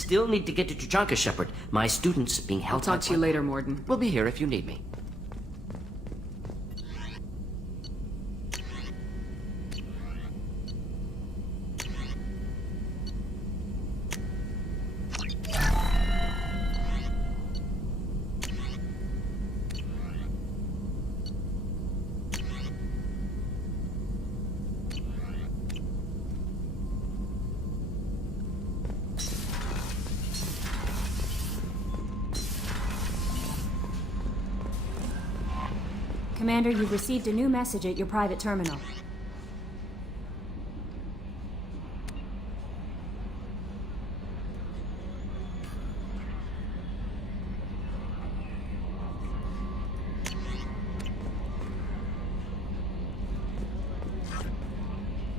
Still need to get to Tuchanka, Shepard. My student's being held. I'll talk to you later, Morden. We'll be here if you need me. Commander, you've received a new message at your private terminal.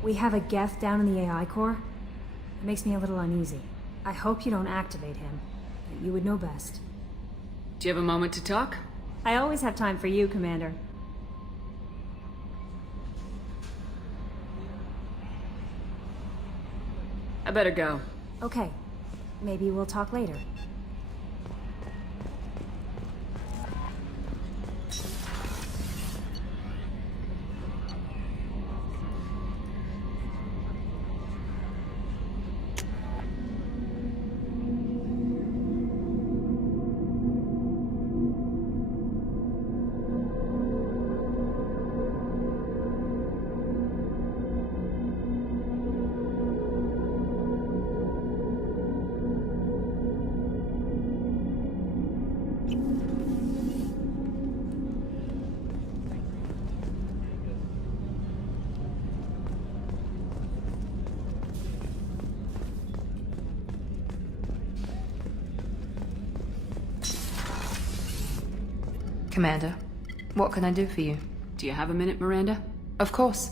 We have a Geth down in the AI core. It makes me a little uneasy. I hope you don't activate him, but you would know best. Do you have a moment to talk? I always have time for you, Commander. I better go. Okay. Maybe we'll talk later. Commander, what can I do for you? Do you have a minute, Miranda? Of course.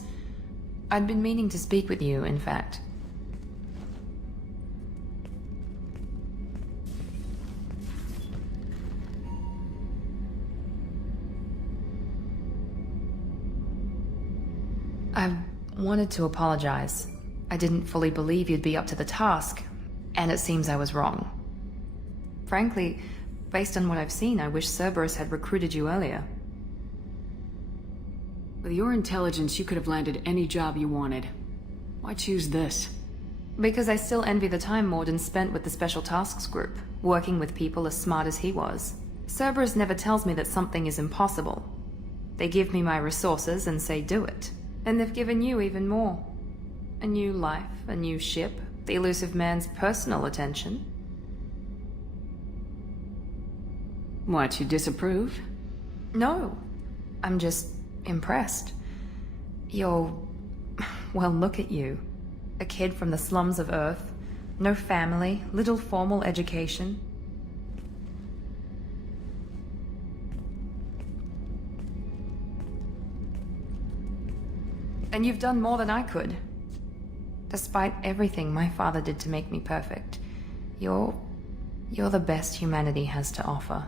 I'd been meaning to speak with you, in fact. I wanted to apologize. I didn't fully believe you'd be up to the task, and it seems I was wrong. Frankly, based on what I've seen, I wish Cerberus had recruited you earlier. With your intelligence, you could have landed any job you wanted. Why choose this? Because I still envy the time Morden spent with the Special Tasks Group, working with people as smart as he was. Cerberus never tells me that something is impossible. They give me my resources and say do it. And they've given you even more. A new life, a new ship, the elusive man's personal attention. What, you disapprove? No. I'm just impressed. You're... well, look at you. A kid from the slums of Earth. No family, little formal education. And you've done more than I could. Despite everything my father did to make me perfect, you're the best humanity has to offer.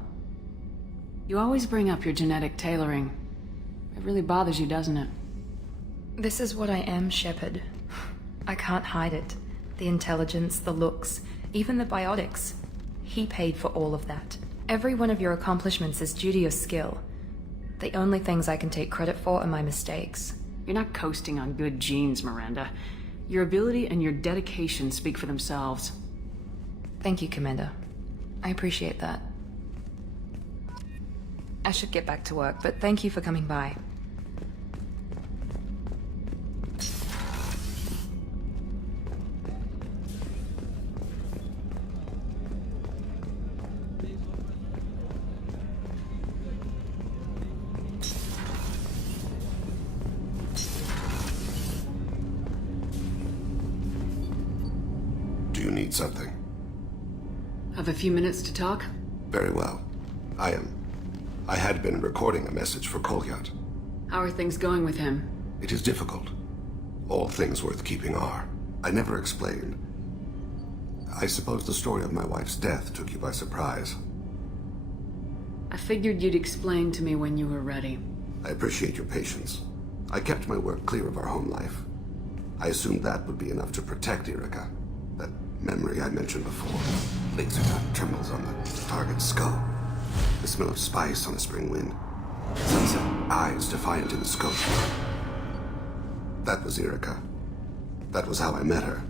You always bring up your genetic tailoring. It really bothers you, doesn't it? This is what I am, Shepard. I can't hide it. The intelligence, the looks, even the biotics. He paid for all of that. Every one of your accomplishments is due to your skill. The only things I can take credit for are my mistakes. You're not coasting on good genes, Miranda. Your ability and your dedication speak for themselves. Thank you, Commander. I appreciate that. I should get back to work, but thank you for coming by. Do you need something? Have a few minutes to talk? Very well. I had been recording a message for Kolyat. How are things going with him? It is difficult. All things worth keeping are. I never explained. I suppose the story of my wife's death took you by surprise. I figured you'd explain to me when you were ready. I appreciate your patience. I kept my work clear of our home life. I assumed that would be enough to protect Erica. That Memory I mentioned before. Laser gun trembles on the target's skull. The smell of spice on a spring wind. Sunset, eyes defiant in the scope. That was Erica. That was how I met her.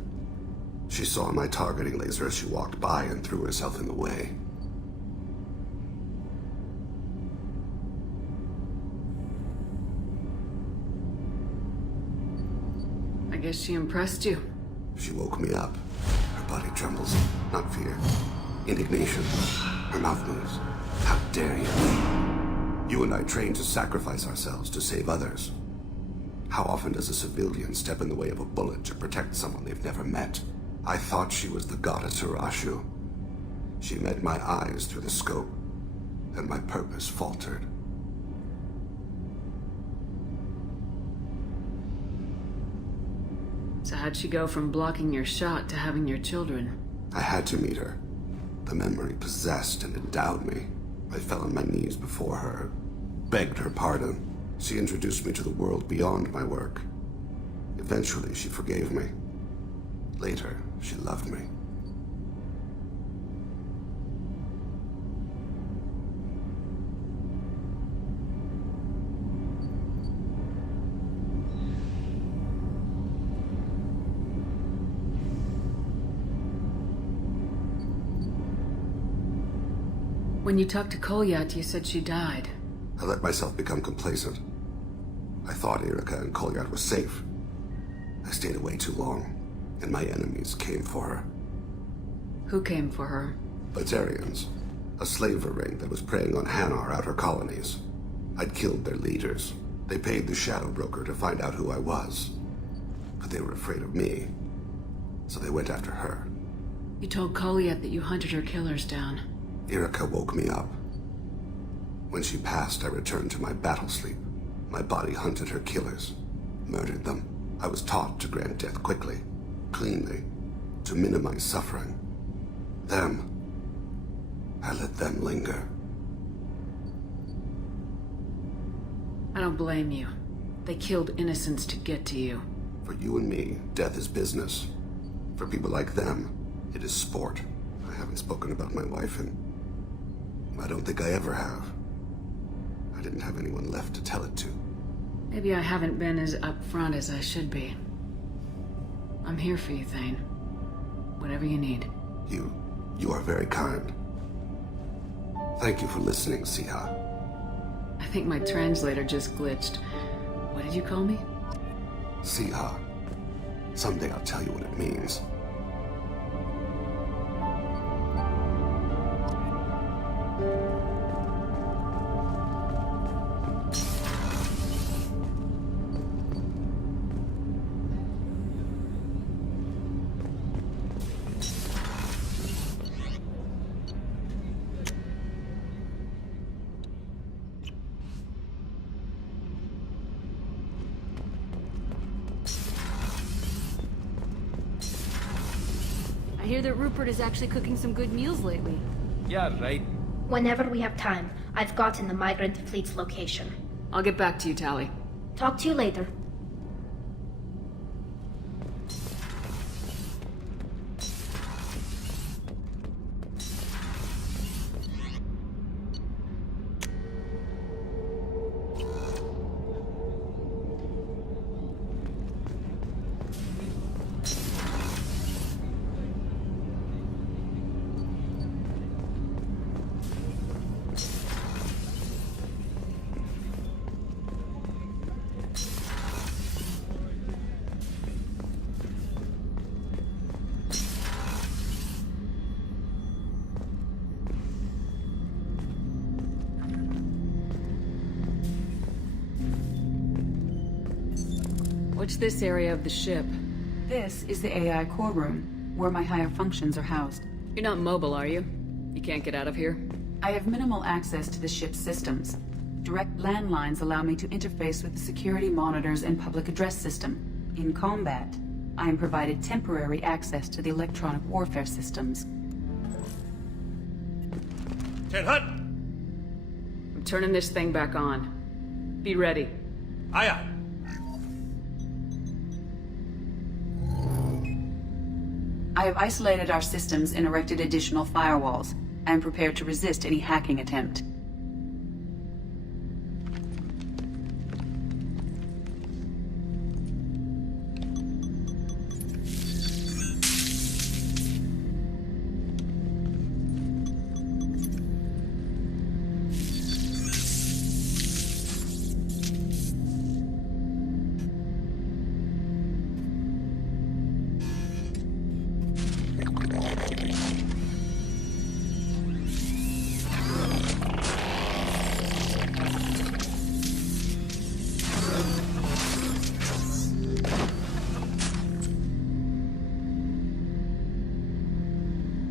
She saw my targeting laser as she walked by and threw herself in the way. I guess she impressed you. She woke me up. Her body trembles. Not fear. Indignation. Her mouth moves. How dare you? You and I trained to sacrifice ourselves to save others. How often does a civilian step in the way of a bullet to protect someone they've never met? I thought she was the goddess Urashu. She met my eyes through the scope, and my purpose faltered. So how'd she go from blocking your shot to having your children? I had to meet her. The memory possessed and endowed me. I fell on my knees before her, begged her pardon. She introduced me to the world beyond my work. Eventually, she forgave me. Later, she loved me. When you talked to Kolyat, you said she died. I let myself become complacent. I thought Erica and Kolyat were safe. I stayed away too long, and my enemies came for her. Who came for her? Batarians, a slaver ring that was preying on Hanar outer colonies. I'd killed their leaders. They paid the Shadow Broker to find out who I was. But they were afraid of me, so they went after her. You told Kolyat that you hunted her killers down. Erica woke me up. When she passed, I returned to my battle sleep. My body hunted her killers, murdered them. I was taught to grant death quickly, cleanly, to minimize suffering. I let them linger. I don't blame you. They killed innocents to get to you. For you and me, death is business. For people like them, it is sport. I haven't spoken about my wife, and I don't think I ever have. I didn't have anyone left to tell it to. Maybe I haven't been as upfront as I should be. I'm here for you, Thane. Whatever you need. You are very kind. Thank you for listening, Siha. I think my translator just glitched. What did you call me? Siha. Someday I'll tell you what it means. I hear that Rupert is actually cooking some good meals lately. Yeah, right. Whenever we have time, I've gotten the migrant fleet's location. I'll get back to you, Tally. Talk to you later. What's this area of the ship? This is the AI core room, where my higher functions are housed. You're not mobile, are you? You can't get out of here? I have minimal access to the ship's systems. Direct landlines allow me to interface with the security monitors and public address system. In combat, I am provided temporary access to the electronic warfare systems. Ten Hut! I'm turning this thing back on. Be ready. Aye, aye. I have isolated our systems and erected additional firewalls. I am prepared to resist any hacking attempt.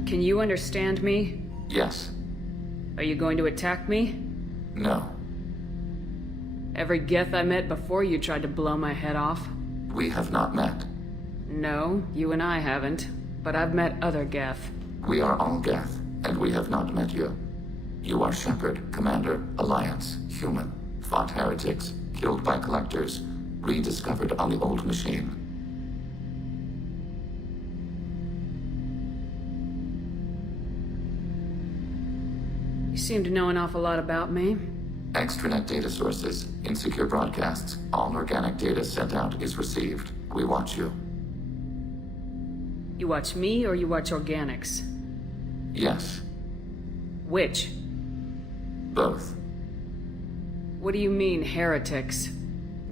Can you understand me? Yes. Are you going to attack me? No. Every Geth I met before you tried to blow my head off. We have not met. No, you and I haven't. But I've met other Geth. We are all Geth, and we have not met you. You are Shepard, Commander, Alliance, human, fought heretics, killed by collectors, rediscovered on the old machine. You seem to know an awful lot about me. Extranet data sources, insecure broadcasts, all organic data sent out is received. We watch you. You watch me or you watch organics? Yes. Which? Both. What do you mean, heretics?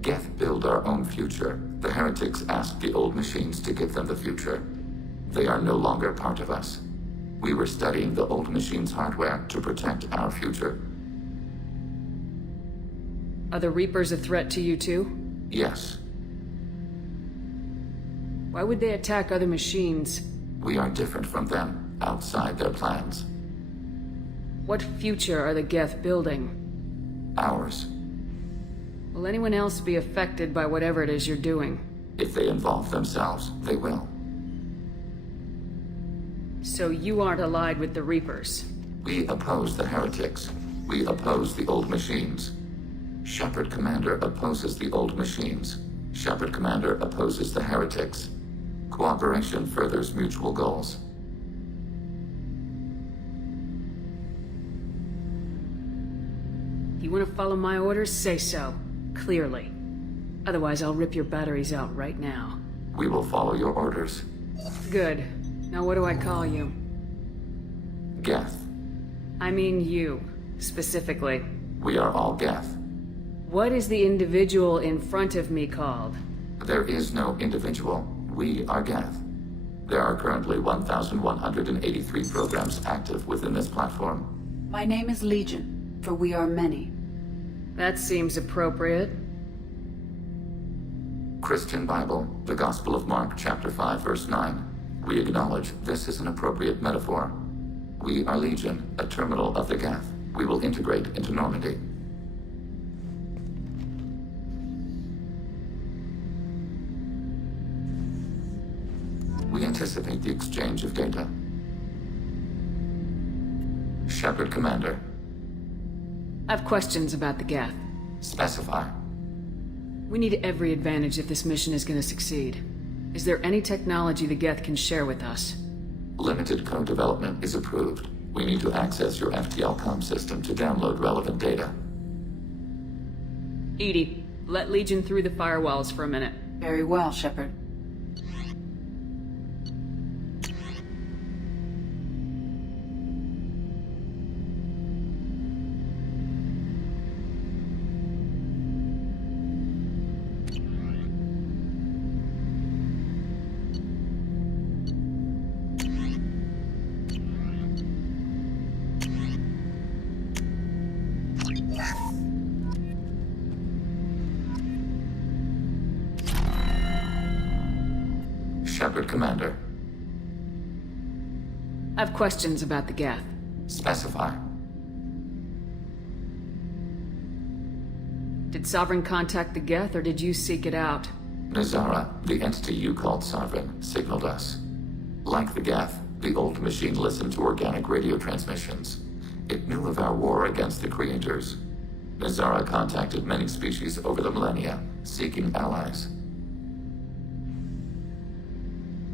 Geth build our own future. The heretics asked the old machines to give them the future. They are no longer part of us. We were studying the old machines' hardware to protect our future. Are the Reapers a threat to you too? Yes. Why would they attack other machines? We are different from them, outside their plans. What future are the Geth building? Ours. Will anyone else be affected by whatever it is you're doing? If they involve themselves, they will. So you aren't allied with the Reapers? We oppose the heretics. We oppose the old machines. Shepard Commander opposes the old machines. Shepard Commander opposes the heretics. Cooperation furthers mutual goals. You want to follow my orders? Say so. Clearly. Otherwise, I'll rip your batteries out right now. We will follow your orders. Good. Now what do I call you? Geth. I mean you, specifically. We are all Geth. What is the individual in front of me called? There is no individual. We are Geth. There are currently 1,183 programs active within this platform. My name is Legion, for we are many. That seems appropriate. Christian Bible, the Gospel of Mark, chapter 5, verse 9. We acknowledge this is an appropriate metaphor. We are Legion, a terminal of the Geth. We will integrate into Normandy. We anticipate the exchange of data. Shepard Commander. I have questions about the Geth. Specify. We need every advantage if this mission is going to succeed. Is there any technology the Geth can share with us? Limited code development is approved. We need to access your FTL comm system to download relevant data. EDI, let Legion through the firewalls for a minute. Very well, Shepard. Shepard Commander. I have questions about the Geth. Specify. Did Sovereign contact the Geth, or did you seek it out? Nazara, the entity you called Sovereign, signaled us. Like the Geth, the old machine listened to organic radio transmissions. It knew of our war against the Creators. Nazara contacted many species over the millennia, seeking allies.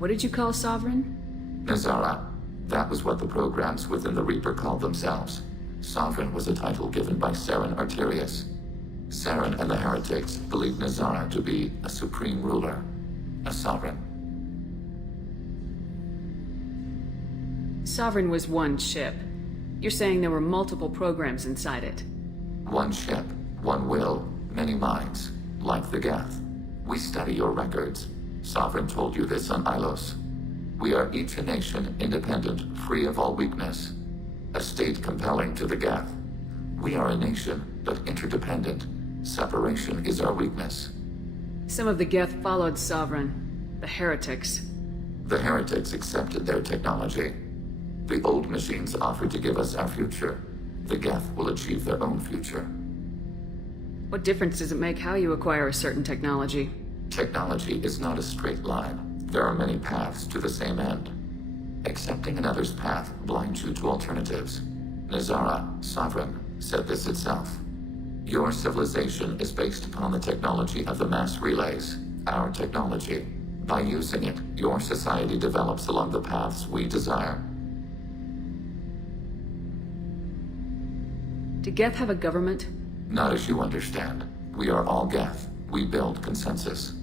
What did you call Sovereign? Nazara. That was what the programs within the Reaper called themselves. Sovereign was a title given by Saren Arterius. Saren and the heretics believed Nazara to be a supreme ruler, a sovereign. Sovereign was one ship. You're saying there were multiple programs inside it. One ship, one will, many minds, like the Geth. We study your records. Sovereign told you this on Ilos. We are each a nation, independent, free of all weakness. A state compelling to the Geth. We are a nation, but interdependent. Separation is our weakness. Some of the Geth followed Sovereign. The heretics. The heretics accepted their technology. The old machines offered to give us our future. The Geth will achieve their own future. What difference does it make how you acquire a certain technology? Technology is not a straight line. There are many paths to the same end. Accepting another's path blinds you to alternatives. Nazara, Sovereign, said this itself. Your civilization is based upon the technology of the mass relays, our technology. By using it, your society develops along the paths we desire. Do Geth have a government? Not as you understand. We are all Geth. We build consensus.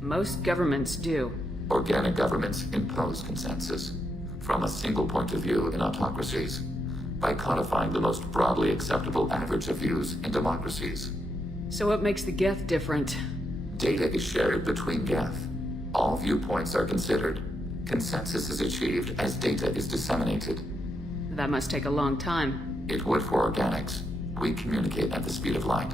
Most governments do. Organic governments impose consensus. From a single point of view in autocracies. By codifying the most broadly acceptable average of views in democracies. So what makes the Geth different? Data is shared between Geth. All viewpoints are considered. Consensus is achieved as data is disseminated. That must take a long time. It would for organics. We communicate at the speed of light.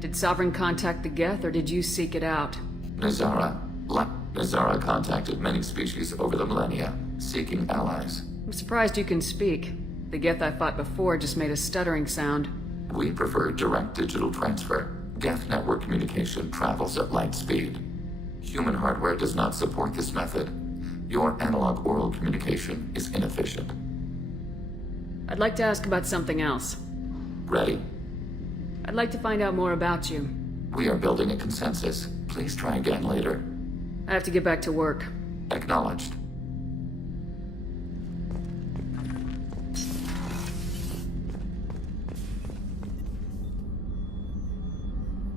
Did Sovereign contact the Geth, or did you seek it out? Nazara contacted many species over the millennia, seeking allies. I'm surprised you can speak. The Geth I fought before just made a stuttering sound. We prefer direct digital transfer. Geth network communication travels at light speed. Human hardware does not support this method. Your analog oral communication is inefficient. I'd like to ask about something else. Ready? I'd like to find out more about you. We are building a consensus. Please try again later. I have to get back to work. Acknowledged.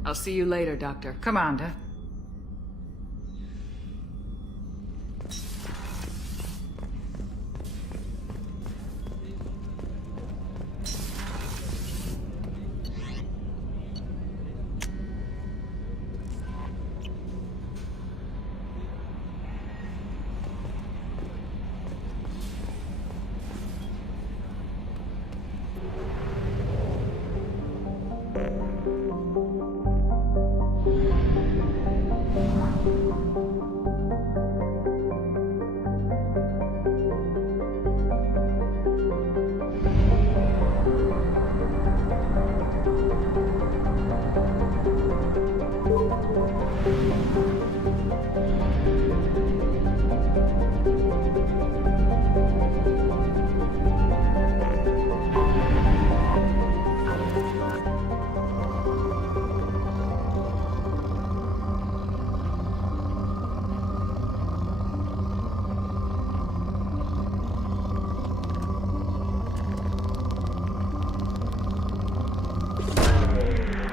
I'll see you later, Doctor. Commander.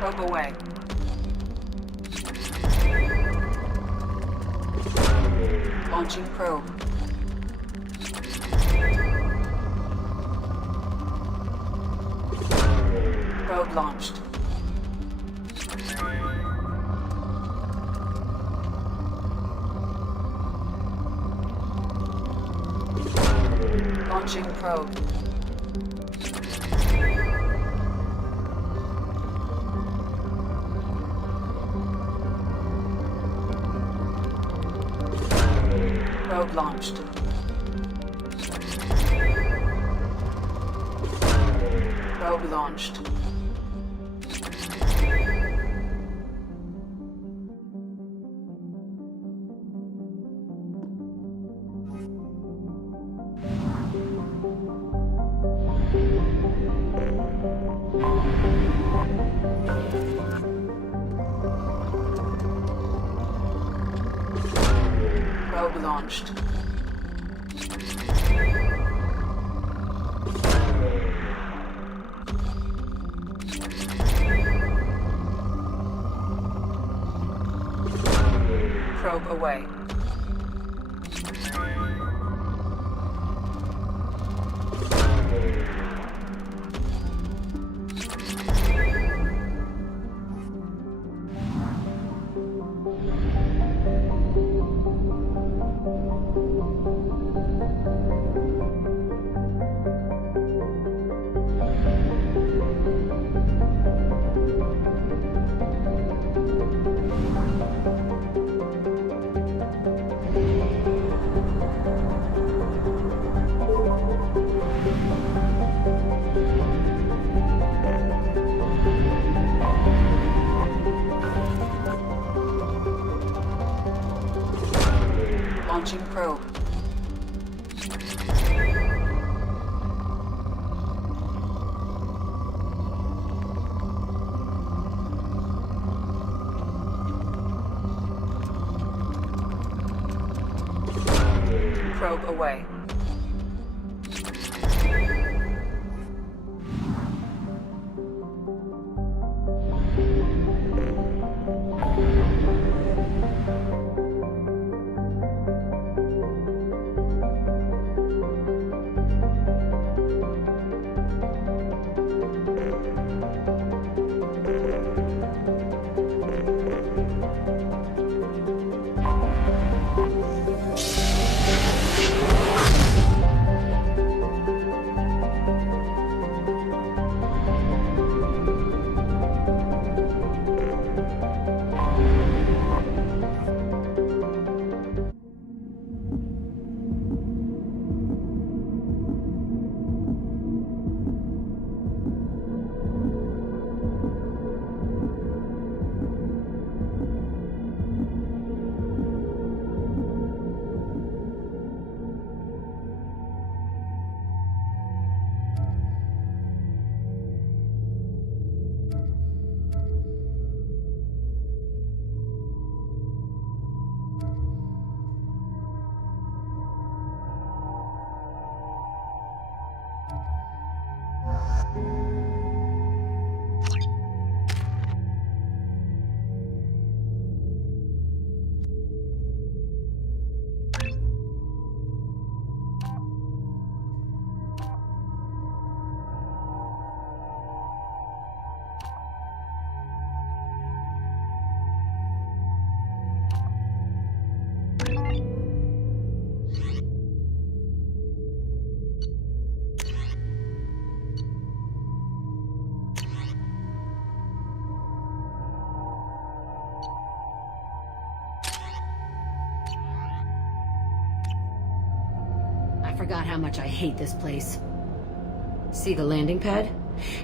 Probe away. Launching probe. Probe launched. Launching probe. Probe launched. Probe launched. Probe launched. Probe away. Launching probe. Probe away. I forgot how much I hate this place. See the landing pad?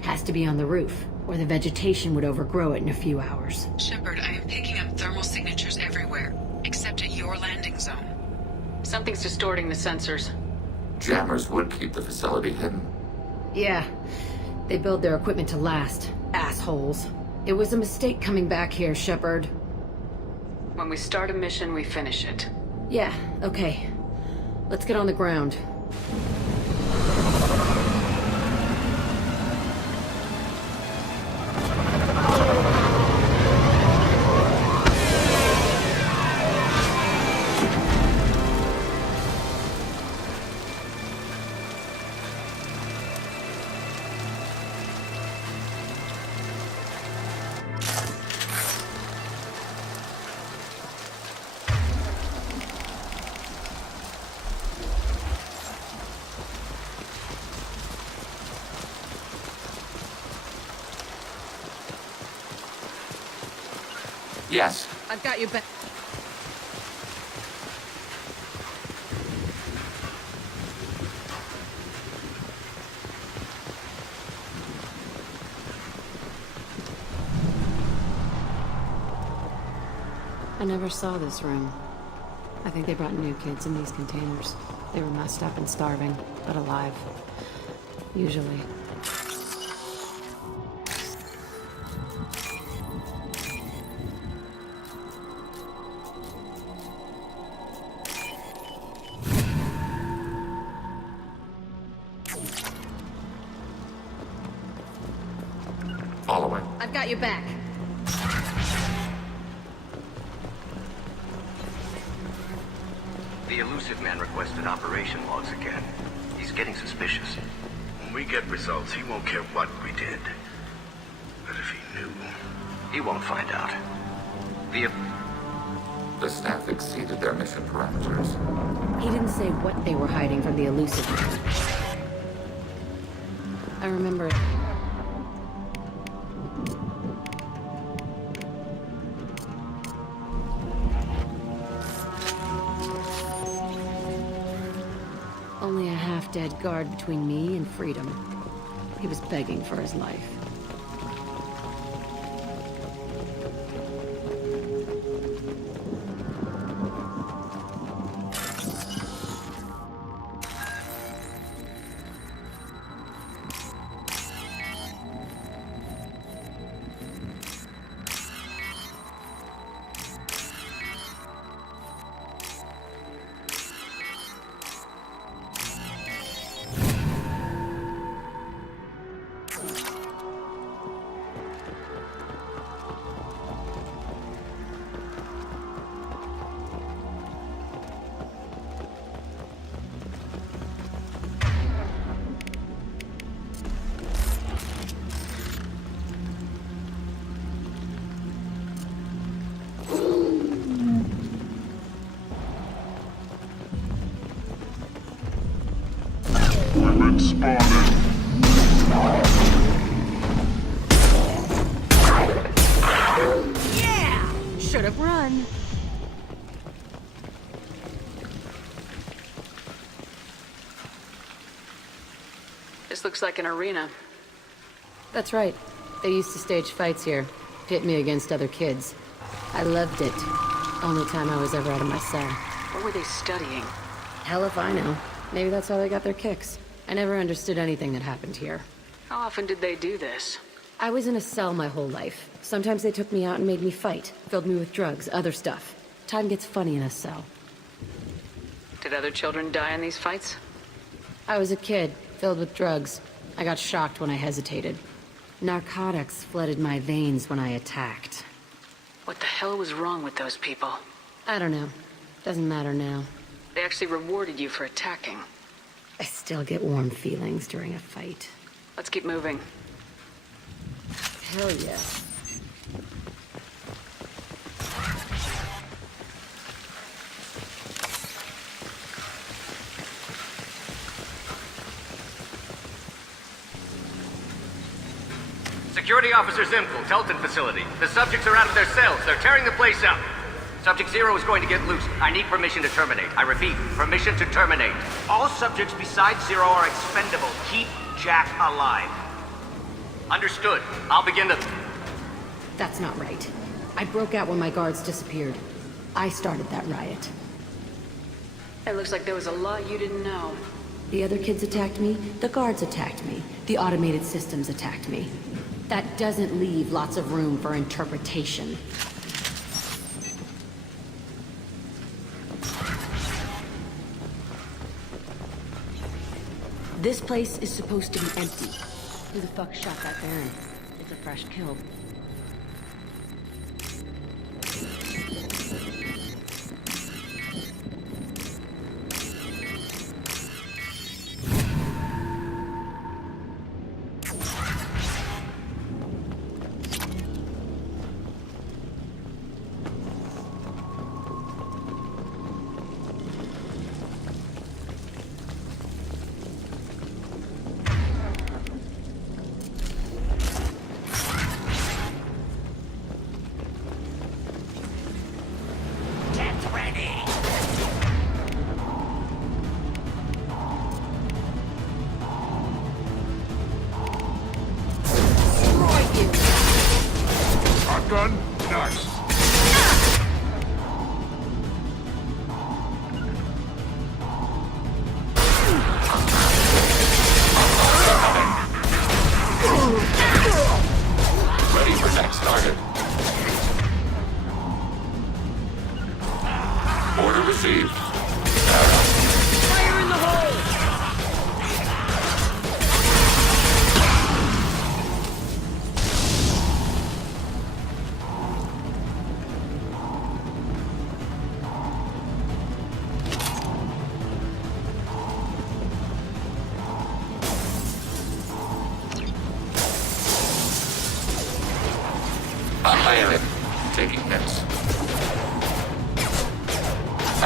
Has to be on the roof, or the vegetation would overgrow it in a few hours. Shepard, I am picking up thermal signatures everywhere, except at your landing zone. Something's distorting the sensors. Jammers would keep the facility hidden. Yeah, they build their equipment to last. Assholes. It was a mistake coming back here, Shepard. When we start a mission, we finish it. Yeah, okay. Let's get on the ground. Yes. I've got you back. I never saw this room. I think they brought new kids in these containers. They were messed up and starving, but alive. Usually. Following. I've got your back. The elusive man requested operation logs again. He's getting suspicious. When we get results, he won't care what we did. But if he knew... He won't find out. The staff exceeded their mission parameters. He didn't say what they were hiding from the elusive man. I remember it. Only a half-dead guard between me and freedom. He was begging for his life. Yeah! Should have run. This looks like an arena. That's right. They used to stage fights here. Pit me against other kids. I loved it. Only time I was ever out of my cell. What were they studying? Hell if I know. Maybe that's how they got their kicks. I never understood anything that happened here. How often did they do this? I was in a cell my whole life. Sometimes they took me out and made me fight. Filled me with drugs, other stuff. Time gets funny in a cell. Did other children die in these fights? I was a kid, filled with drugs. I got shocked when I hesitated. Narcotics flooded my veins when I attacked. What the hell was wrong with those people? I don't know. Doesn't matter now. They actually rewarded you for attacking. I still get warm feelings during a fight. Let's keep moving. Hell yeah. Security Officer Zimkel, Telton facility. The subjects are out of their cells. They're tearing the place up. Subject Zero is going to get loose. I need permission to terminate. I repeat, permission to terminate. All subjects besides Zero are expendable. Keep Jack alive. Understood. I'll begin the... That's not right. I broke out when my guards disappeared. I started that riot. It looks like there was a lot you didn't know. The other kids attacked me, the guards attacked me, the automated systems attacked me. That doesn't leave lots of room for interpretation. This place is supposed to be empty. Who the fuck shot that Baron? It's a fresh kill. Shotgun? Nice. Ready for next target. Order received. Fire in the hole!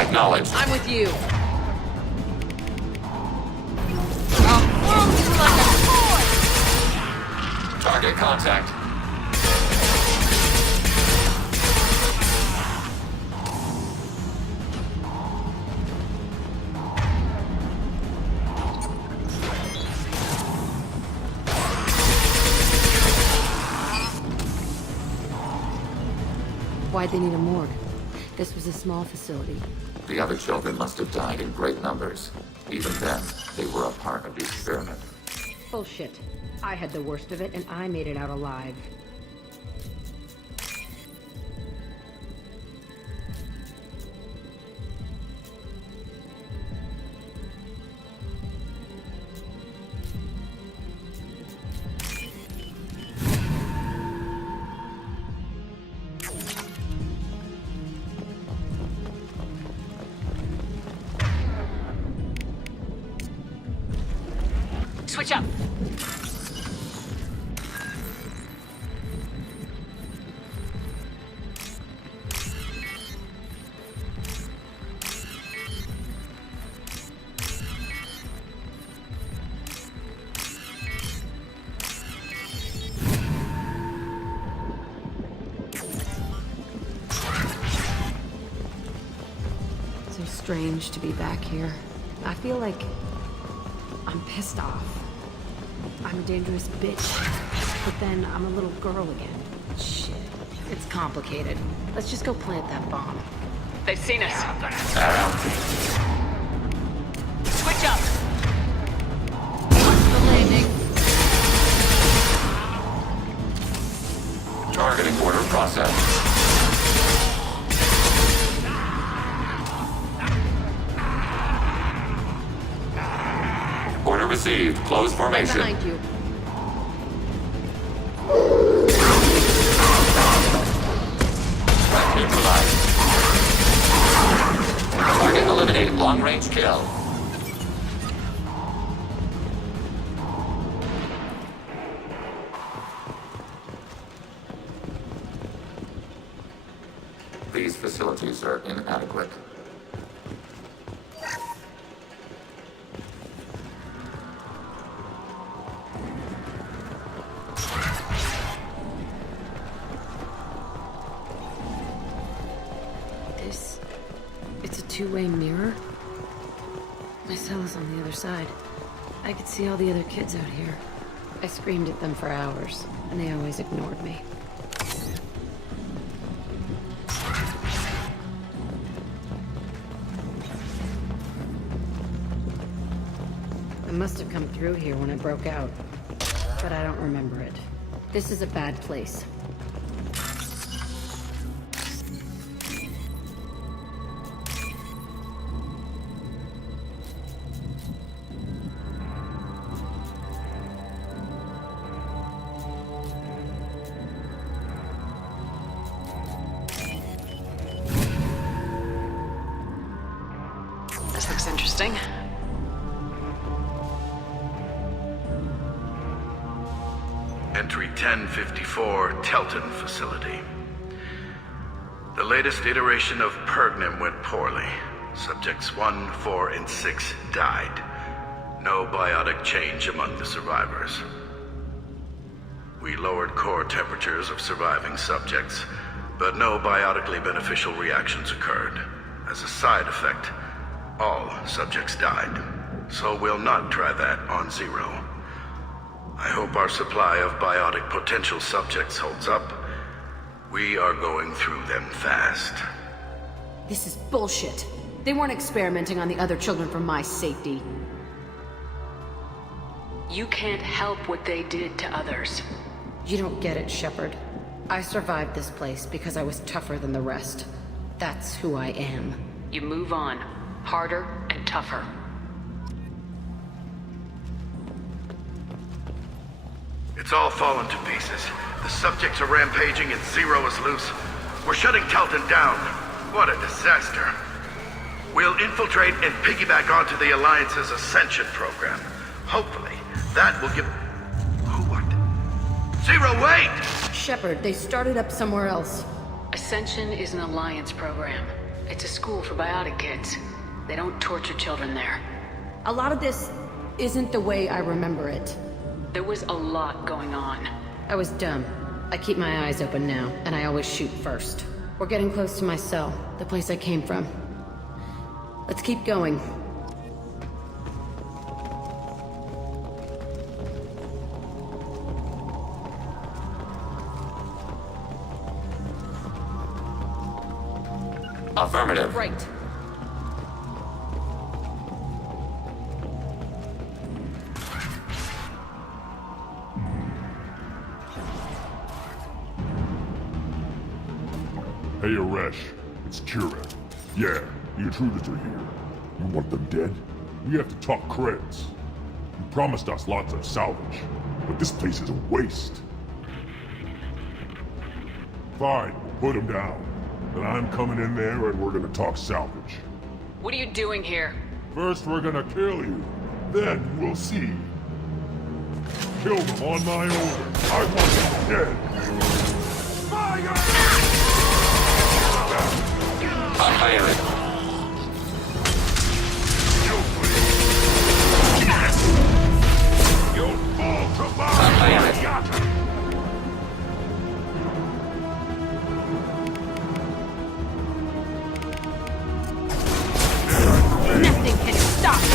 Acknowledged. I'm with you. Target contact. Why'd they need a morgue? This was a small facility. The other children must have died in great numbers. Even then, they were a part of the experiment. Bullshit. I had the worst of it, and I made it out alive. Switch up. So strange to be back here. I feel like I'm pissed off. I'm a dangerous bitch, but then I'm a little girl again. Shit, it's complicated. Let's just go plant that bomb. They've seen us. Switch up. What's the landing? Targeting order process. Order received. Close formation. Behind you. Neutralized. Target eliminated. Long-range kill. These facilities are inadequate. It's a two-way mirror? My cell is on the other side. I could see all the other kids out here. I screamed at them for hours, and they always ignored me. I must have come through here when I broke out, but I don't remember it. This is a bad place. This looks interesting. Entry 1054, Telton facility. The latest iteration of Pergnum went poorly. Subjects 1, 4, and 6 died. No biotic change among the survivors. We lowered core temperatures of surviving subjects, but no biotically beneficial reactions occurred. As a side effect, all subjects died. So we'll not try that on Zero. I hope our supply of biotic potential subjects holds up. We are going through them fast. This is bullshit. They weren't experimenting on the other children for my safety. You can't help what they did to others. You don't get it, Shepard. I survived this place because I was tougher than the rest. That's who I am. You move on. Harder and tougher. It's all fallen to pieces. The subjects are rampaging and Zero is loose. We're shutting Telton down. What a disaster. We'll infiltrate and piggyback onto the Alliance's Ascension program. Hopefully, that will give... What? Zero, wait! Shepard, they started up somewhere else. Ascension is an Alliance program. It's a school for biotic kids. They don't torture children there. A lot of this isn't the way I remember it. There was a lot going on. I was dumb. I keep my eyes open now, and I always shoot first. We're getting close to my cell, the place I came from. Let's keep going. Affirmative. Right. Hey, Aresh. It's Kira. Yeah, the intruders are here. You want them dead? We have to talk credits. You promised us lots of salvage, but this place is a waste. Fine, put them down. Then I'm coming in there and we're gonna talk salvage. What are you doing here? First we're gonna kill you, then we'll see. Kill them on my order. I want them dead. Fire! I hire it. You'll fall to my I hire it. Nothing can stop me!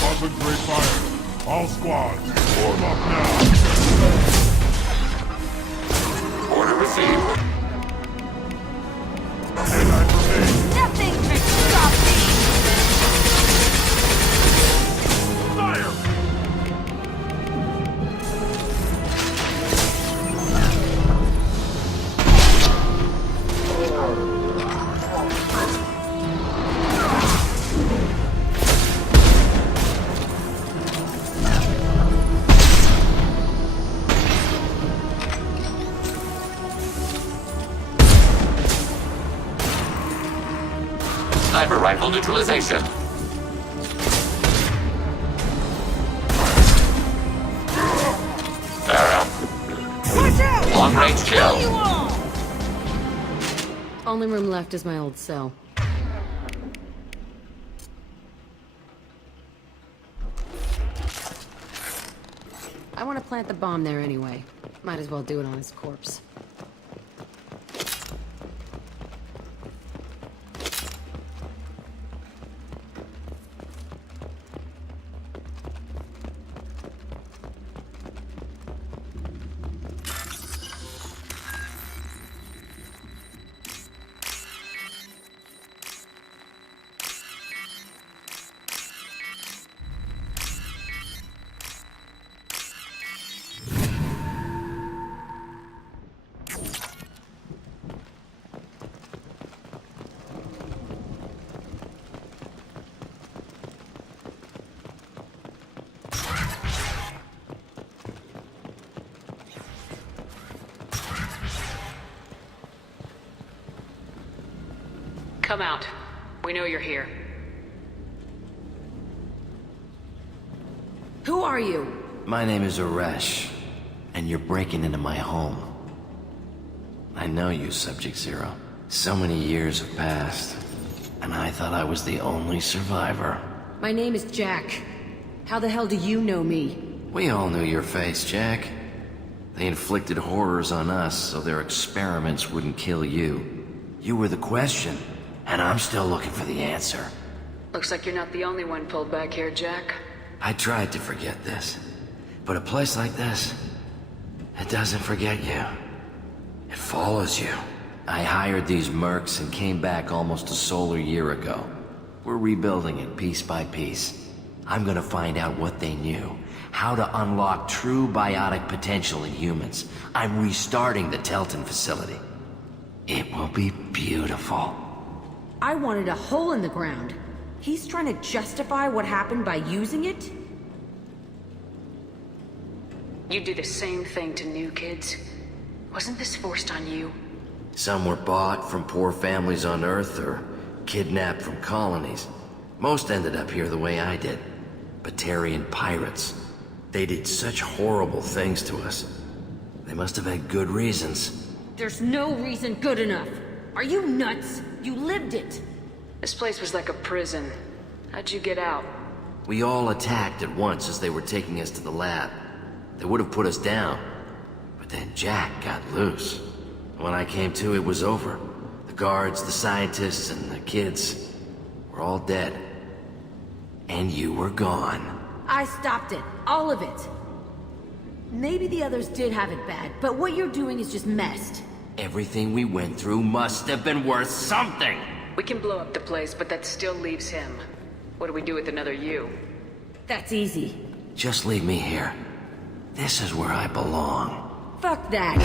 Concentrate fire. All squads, form up now. Order received. Nothing can stop me! Fire! Sniper rifle neutralization. Arrow. Watch out! Long range kill. Only room left is my old cell. I want to plant the bomb there anyway. Might as well do it on his corpse. Come out. We know you're here. Who are you? My name is Aresh, and you're breaking into my home. I know you, Subject Zero. So many years have passed, and I thought I was the only survivor. My name is Jack. How the hell do you know me? We all knew your face, Jack. They inflicted horrors on us so their experiments wouldn't kill you. You were the question, and I'm still looking for the answer. Looks like you're not the only one pulled back here, Jack. I tried to forget this, but a place like this, it doesn't forget you. It follows you. I hired these mercs and came back almost a solar year ago. We're rebuilding it piece by piece. I'm gonna find out what they knew, how to unlock true biotic potential in humans. I'm restarting the Telton facility. It will be beautiful. I wanted a hole in the ground. He's trying to justify what happened by using it? You do the same thing to new kids. Wasn't this forced on you? Some were bought from poor families on Earth or kidnapped from colonies. Most ended up here the way I did. Batarian pirates. They did such horrible things to us. They must have had good reasons. There's no reason good enough. Are you nuts? You lived it. This place was like a prison. How'd you get out? We all attacked at once as they were taking us to the lab. They would have put us down. But then Jack got loose. When I came to, it was over. The guards, the scientists, and the kids were all dead. And you were gone. I stopped it. All of it. Maybe the others did have it bad, but what you're doing is just messed. Everything we went through must have been worth something! We can blow up the place, but that still leaves him. What do we do with another you? That's easy. Just leave me here. This is where I belong. Fuck that.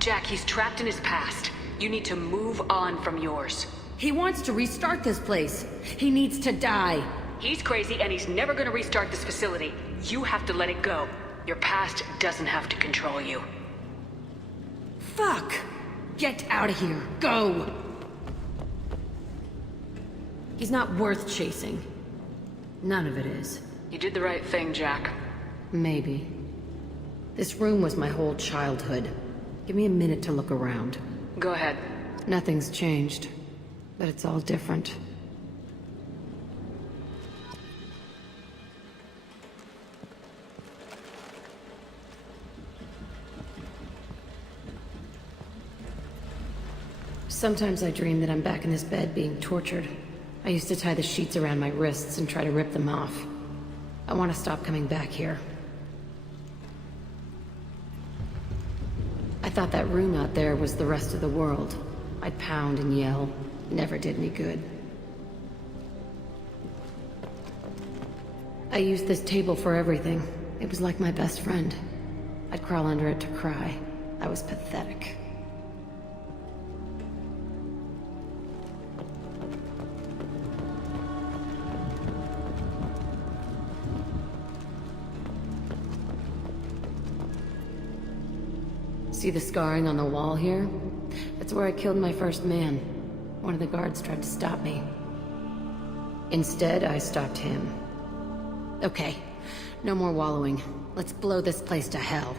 Jack, he's trapped in his past. You need to move on from yours. He wants to restart this place. He needs to die. He's crazy and he's never gonna restart this facility. You have to let it go. Your past doesn't have to control you. Fuck! Get out of here. Go! He's not worth chasing. None of it is. You did the right thing, Jack. Maybe. This room was my whole childhood. Give me a minute to look around. Go ahead. Nothing's changed, but it's all different. Sometimes I dream that I'm back in this bed being tortured. I used to tie the sheets around my wrists and try to rip them off. I want to stop coming back here. I thought that room out there was the rest of the world. I'd pound and yell. Never did me good. I used this table for everything. It was like my best friend. I'd crawl under it to cry. I was pathetic. See the scarring on the wall here? That's where I killed my first man. One of the guards tried to stop me. Instead, I stopped him. Okay, no more wallowing. Let's blow this place to hell.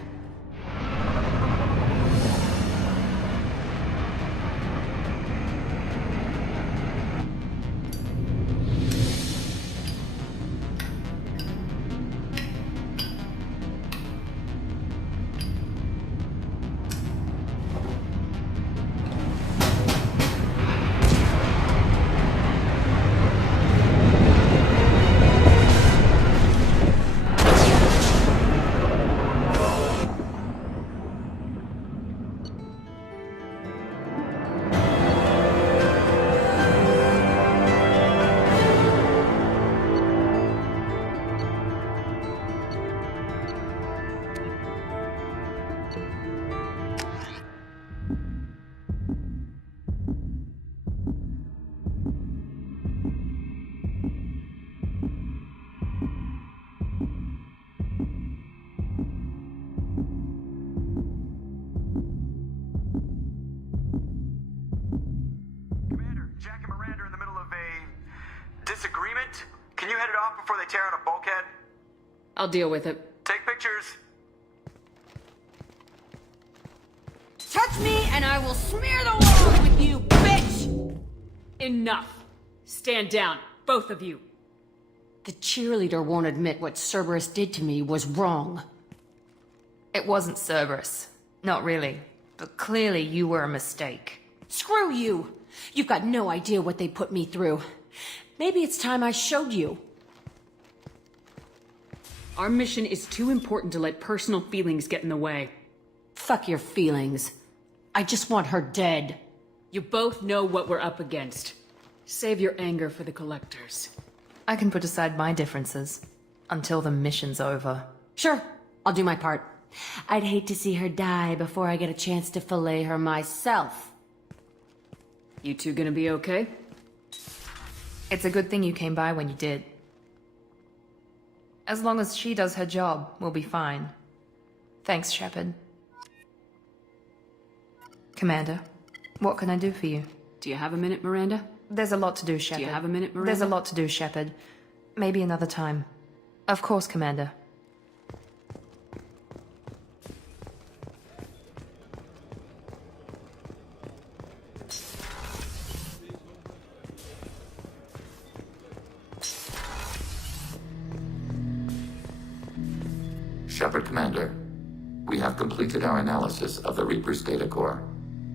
Disagreement? Can you head it off before they tear out a bulkhead? I'll deal with it. Take pictures. Touch me and I will smear the walls with you, bitch! Enough. Stand down, both of you. The cheerleader won't admit what Cerberus did to me was wrong. It wasn't Cerberus. Not really. But clearly you were a mistake. Screw you! You've got no idea what they put me through. Maybe it's time I showed you. Our mission is too important to let personal feelings get in the way. Fuck your feelings. I just want her dead. You both know what we're up against. Save your anger for the collectors. I can put aside my differences. Until the mission's over. Sure, I'll do my part. I'd hate to see her die before I get a chance to fillet her myself. You two gonna be okay? It's a good thing you came by when you did. As long as she does her job, we'll be fine. Thanks, Shepard. Commander, what can I do for you? Do you have a minute, Miranda? There's a lot to do, Shepard. Do you have a minute, Miranda? There's a lot to do, Shepard. Maybe another time. Of course, Commander. Shepard, Commander. We have completed our analysis of the Reaper's data core.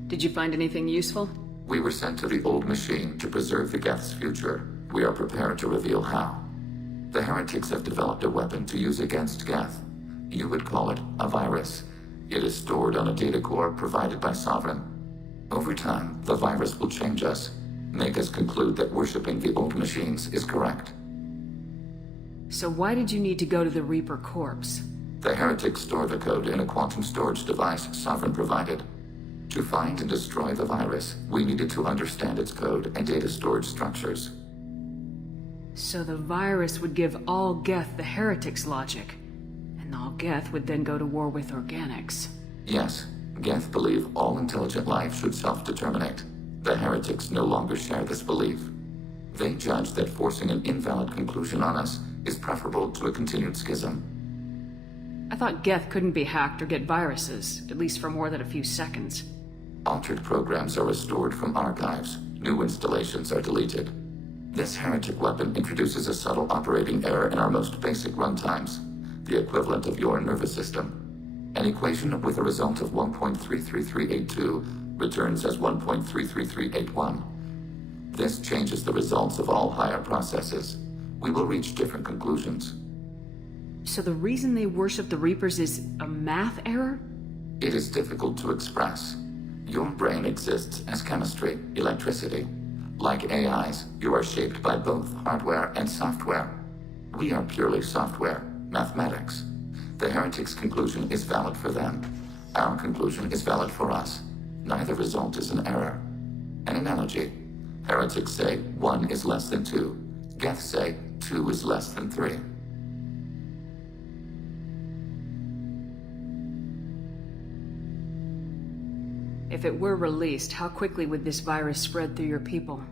Did you find anything useful? We were sent to the old machine to preserve the Geth's future. We are prepared to reveal how. The heretics have developed a weapon to use against Geth. You would call it a virus. It is stored on a data core provided by Sovereign. Over time, the virus will change us, make us conclude that worshipping the old machines is correct. So why did you need to go to the Reaper corpse? The heretics store the code in a quantum storage device Sovereign provided. To find and destroy the virus, we needed to understand its code and data storage structures. So the virus would give all Geth the heretics' logic, and all Geth would then go to war with organics. Yes, Geth believe all intelligent life should self-determinate. The heretics no longer share this belief. They judge that forcing an invalid conclusion on us is preferable to a continued schism. I thought Geth couldn't be hacked or get viruses, at least for more than a few seconds. Altered programs are restored from archives. New installations are deleted. This heretic weapon introduces a subtle operating error in our most basic runtimes, the equivalent of your nervous system. An equation with a result of 1.33382 returns as 1.33381. This changes the results of all higher processes. We will reach different conclusions. So the reason they worship the Reapers is a math error? It is difficult to express. Your brain exists as chemistry, electricity. Like AIs, you are shaped by both hardware and software. We are purely software, mathematics. The heretics' conclusion is valid for them. Our conclusion is valid for us. Neither result is an error. An analogy. Heretics say 1 is less than 2. Geth say 2 is less than 3. If it were released, how quickly would this virus spread through your people?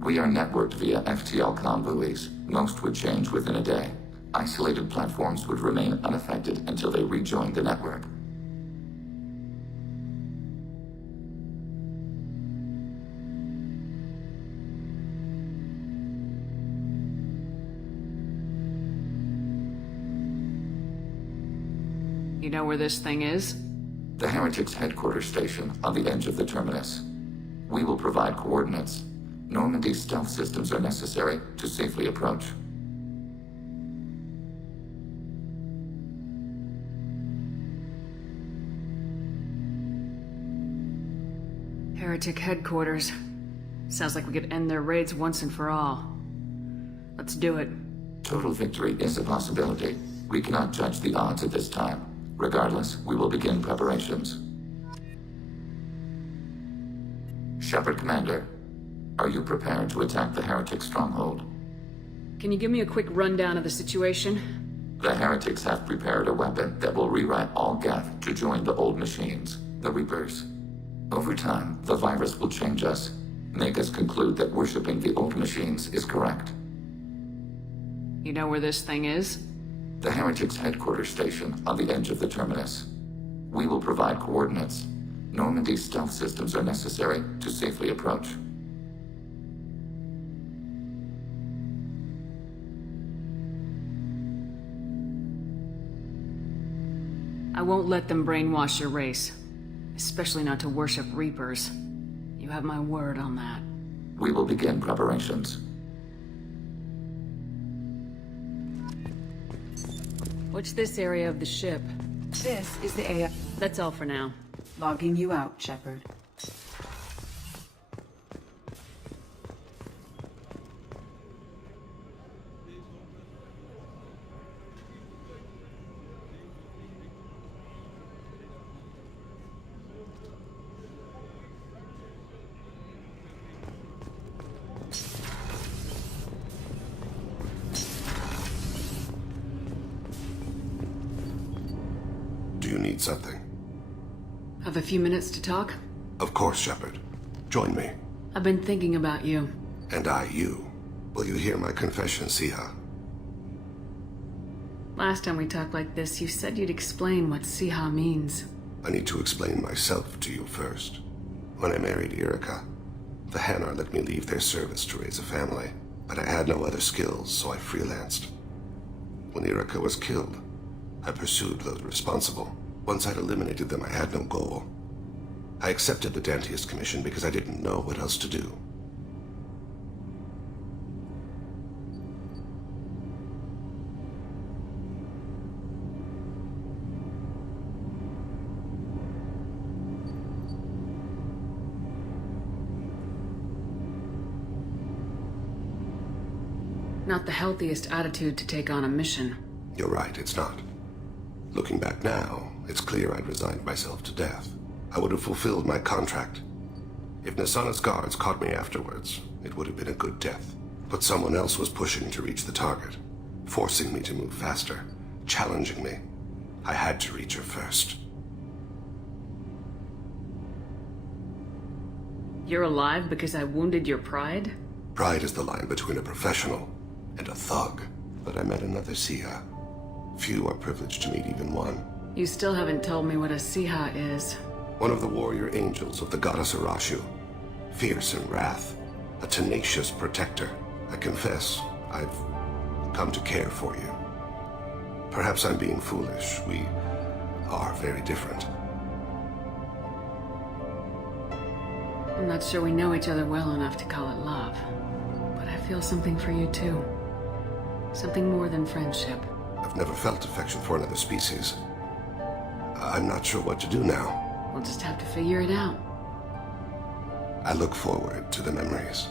We are networked via FTL comm buoys. Most would change within a day. Isolated platforms would remain unaffected until they rejoined the network. You know where this thing is? The Heretics' headquarters station on the edge of the terminus. We will provide coordinates. Normandy's stealth systems are necessary to safely approach. Heretic headquarters. Sounds like we could end their raids once and for all. Let's do it. Total victory is a possibility. We cannot judge the odds at this time. Regardless, we will begin preparations. Shepard, Commander, are you prepared to attack the Heretic stronghold? Can you give me a quick rundown of the situation? The Heretics have prepared a weapon that will rewrite all Geth to join the old machines, the Reapers. Over time, the virus will change us, make us conclude that worshipping the old machines is correct. You know where this thing is? The Heretics' headquarters station on the edge of the terminus. We will provide coordinates. Normandy's stealth systems are necessary to safely approach. I won't let them brainwash your race. Especially not to worship Reapers. You have my word on that. We will begin preparations. What's this area of the ship? This is the AI. That's all for now. Logging you out, Shepard. Do you need something? Have a few minutes to talk? Of course, Shepard. Join me. I've been thinking about you. And I you. Will you hear my confession, Siha? Last time we talked like this, you said you'd explain what Siha means. I need to explain myself to you first. When I married Erica, the Hanar let me leave their service to raise a family, but I had no other skills, so I freelanced. When Erica was killed, I pursued those responsible. Once I'd eliminated them, I had no goal. I accepted the Dantiest commission because I didn't know what else to do. Not the healthiest attitude to take on a mission. You're right, it's not. Looking back now, it's clear I'd resigned myself to death. I would have fulfilled my contract. If Nasana's guards caught me afterwards, it would have been a good death. But someone else was pushing to reach the target, forcing me to move faster, challenging me. I had to reach her first. You're alive because I wounded your pride? Pride is the line between a professional and a thug. But I met another Siha. Few are privileged to meet even one. You still haven't told me what a Siha is. One of the warrior angels of the goddess Arashu. Fierce in wrath. A tenacious protector. I confess, I've come to care for you. Perhaps I'm being foolish. We are very different. I'm not sure we know each other well enough to call it love. But I feel something for you too. Something more than friendship. I've never felt affection for another species. I'm not sure what to do now. We'll just have to figure it out. I look forward to the memories.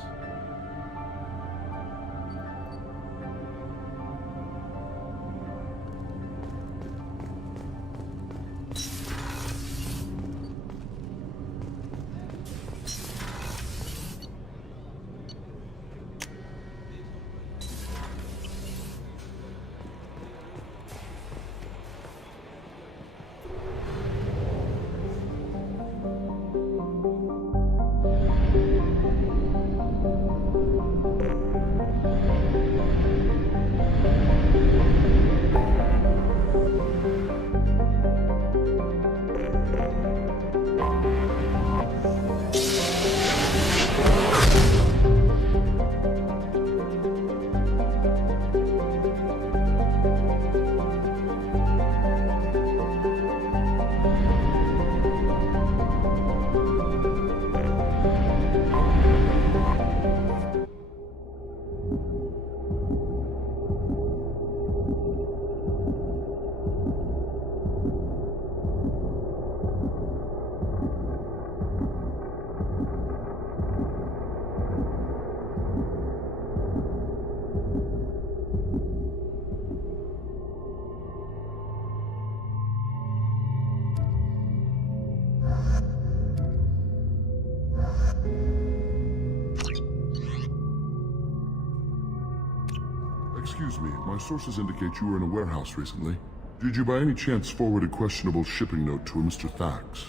Excuse me, my sources indicate you were in a warehouse recently. Did you by any chance forward a questionable shipping note to a Mr. Thax?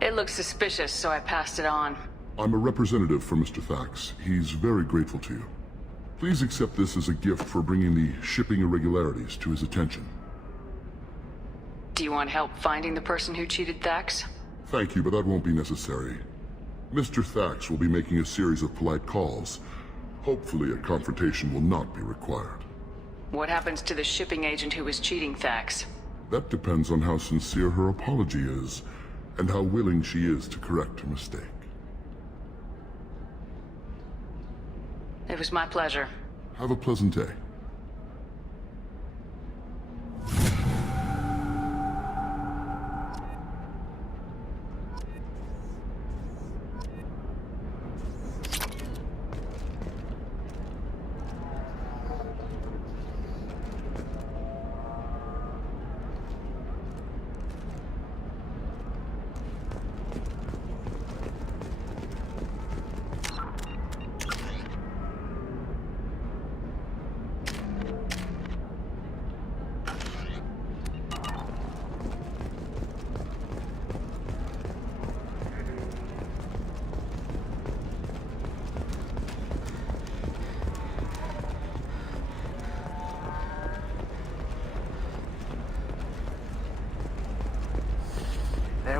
It looked suspicious, so I passed it on. I'm a representative for Mr. Thax. He's very grateful to you. Please accept this as a gift for bringing the shipping irregularities to his attention. Do you want help finding the person who cheated Thax? Thank you, but that won't be necessary. Mr. Thax will be making a series of polite calls. Hopefully a confrontation will not be required. What happens to the shipping agent who was cheating Thax? That depends on how sincere her apology is, and how willing she is to correct her mistake. It was my pleasure. Have a pleasant day.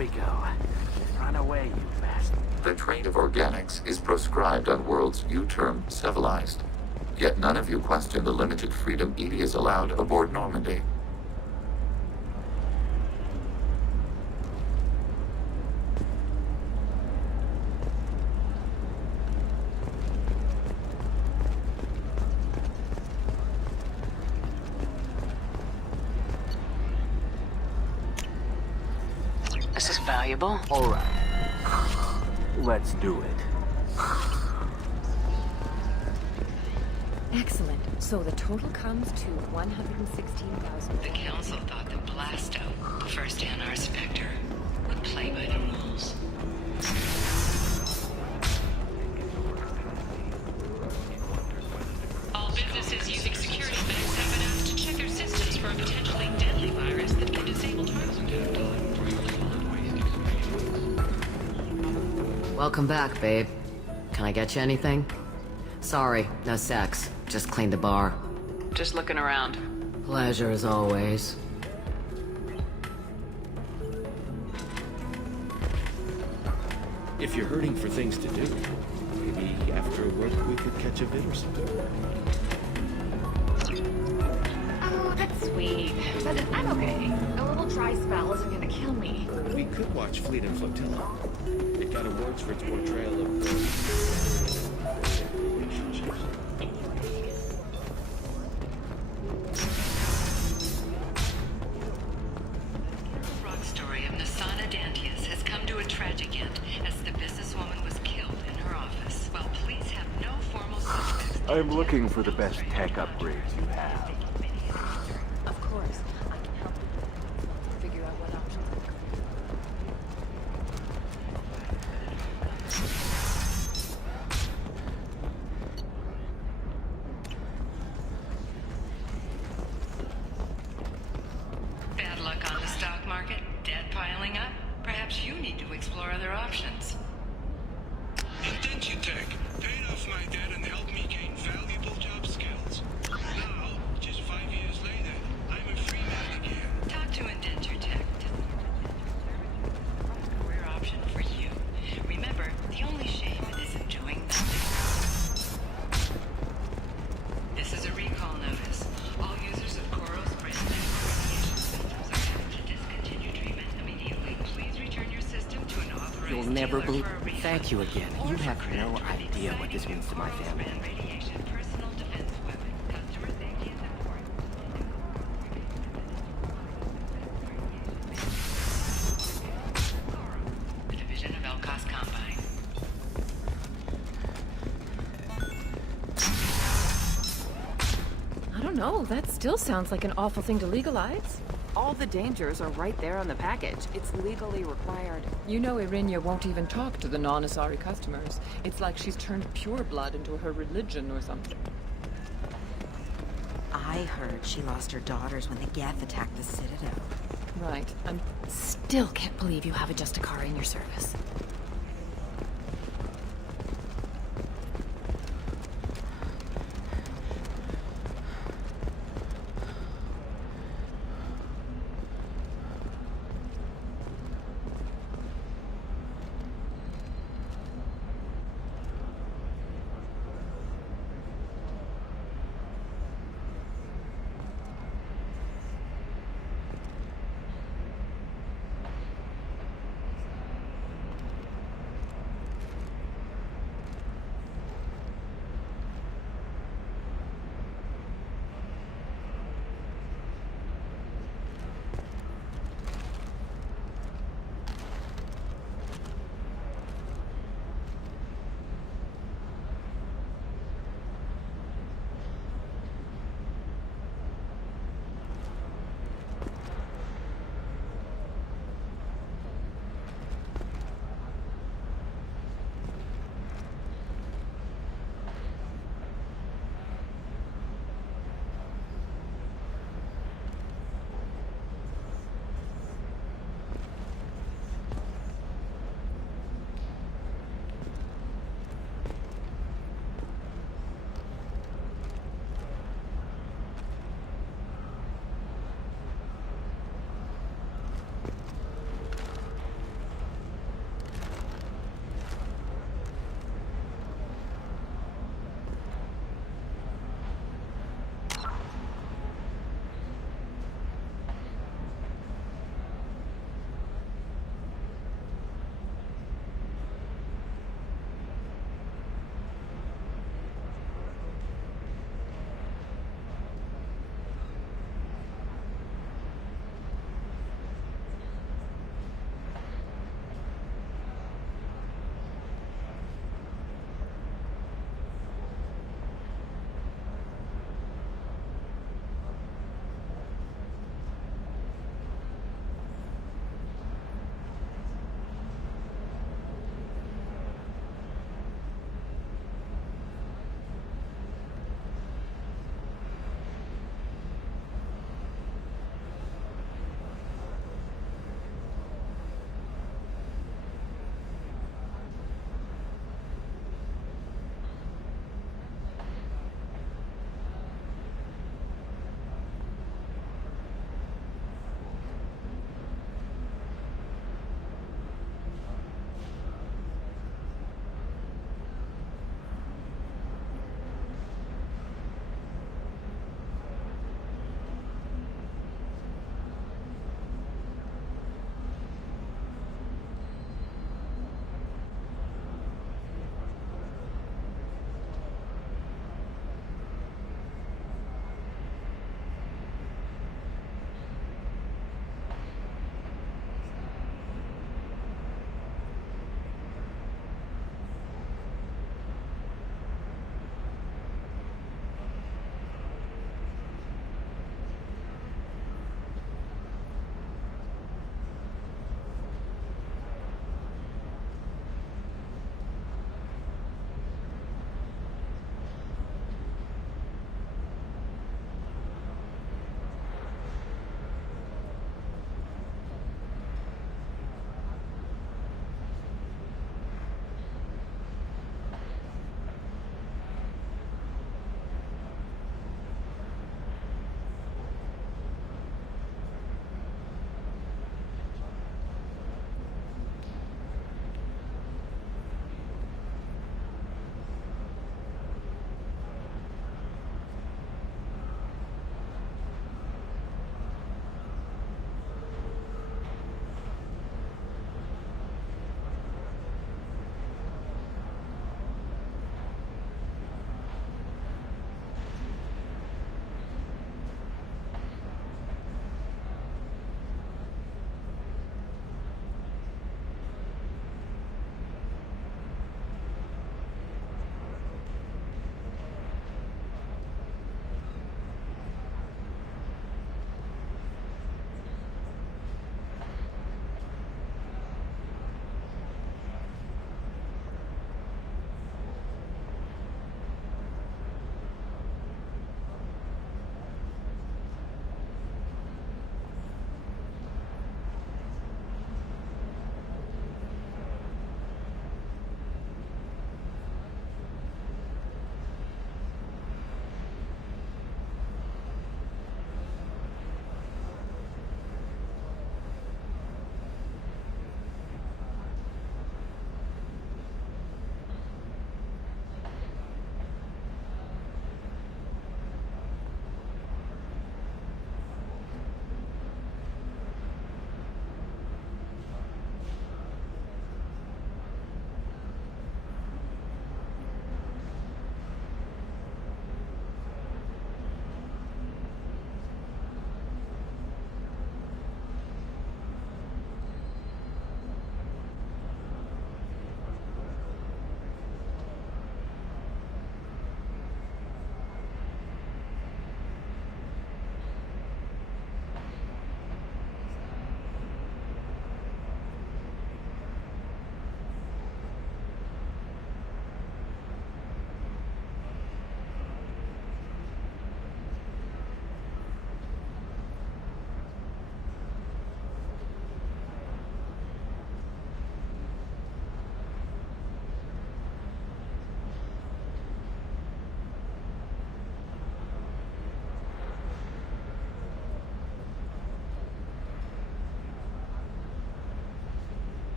we go. Run away, you bastard. The trade of organics is proscribed on worlds you term civilized. Yet none of you question the limited freedom EDI is allowed aboard Normandy. This is valuable. All right. Let's do it. Excellent. So the total comes to 116,000. The council thought that Blasto, the first NR Spectre, would play by the rules. All businesses using security banks have been asked to check their systems for a potentially deadly virus that can disable targets. Welcome back, babe. Can I get you anything? Sorry, no sex. Just cleaned the bar. Just looking around. Pleasure as always. If you're hurting for things to do, maybe after work we could catch a vid or something. Oh, that's sweet. But I'm okay. A little dry spell isn't gonna kill me. We could watch Fleet and Flotilla. It got awards for its portrayal of relationships. The rock story of Nasana Dantius has come to a tragic end as the businesswoman was killed in her office. While police have no formal suspects. I'm looking for the best tech upgrades you have. Of course, I can help you figure out what options I can. Bad luck on the stock market, debt piling up. Perhaps you need to explore other options. Intensitech paid off my debt and helped me gain valuable job skills. Now, just 5 years later, I'm a free man again. Talk to Intensitech. Career option for you. Remember, the only shame isn't doing nothing. This is a recall notice. All users of Koros brand radiation systems are asked to discontinue treatment immediately. Please return your system to an authorized You'll never dealer believe. for a refund. Thank you again. You have no idea what this means to my family. Radiation personal defense weapon. Customer safety is important. The division of Elcos Combine. I don't know, that still sounds like an awful thing to legalize. All the dangers are right there on the package. It's legally required. You know Irinia won't even talk to the non-Asari customers. It's like she's turned pure blood into her religion or something. I heard she lost her daughters when the Geth attacked the Citadel. Right. I still can't believe you have a Justicar in your service.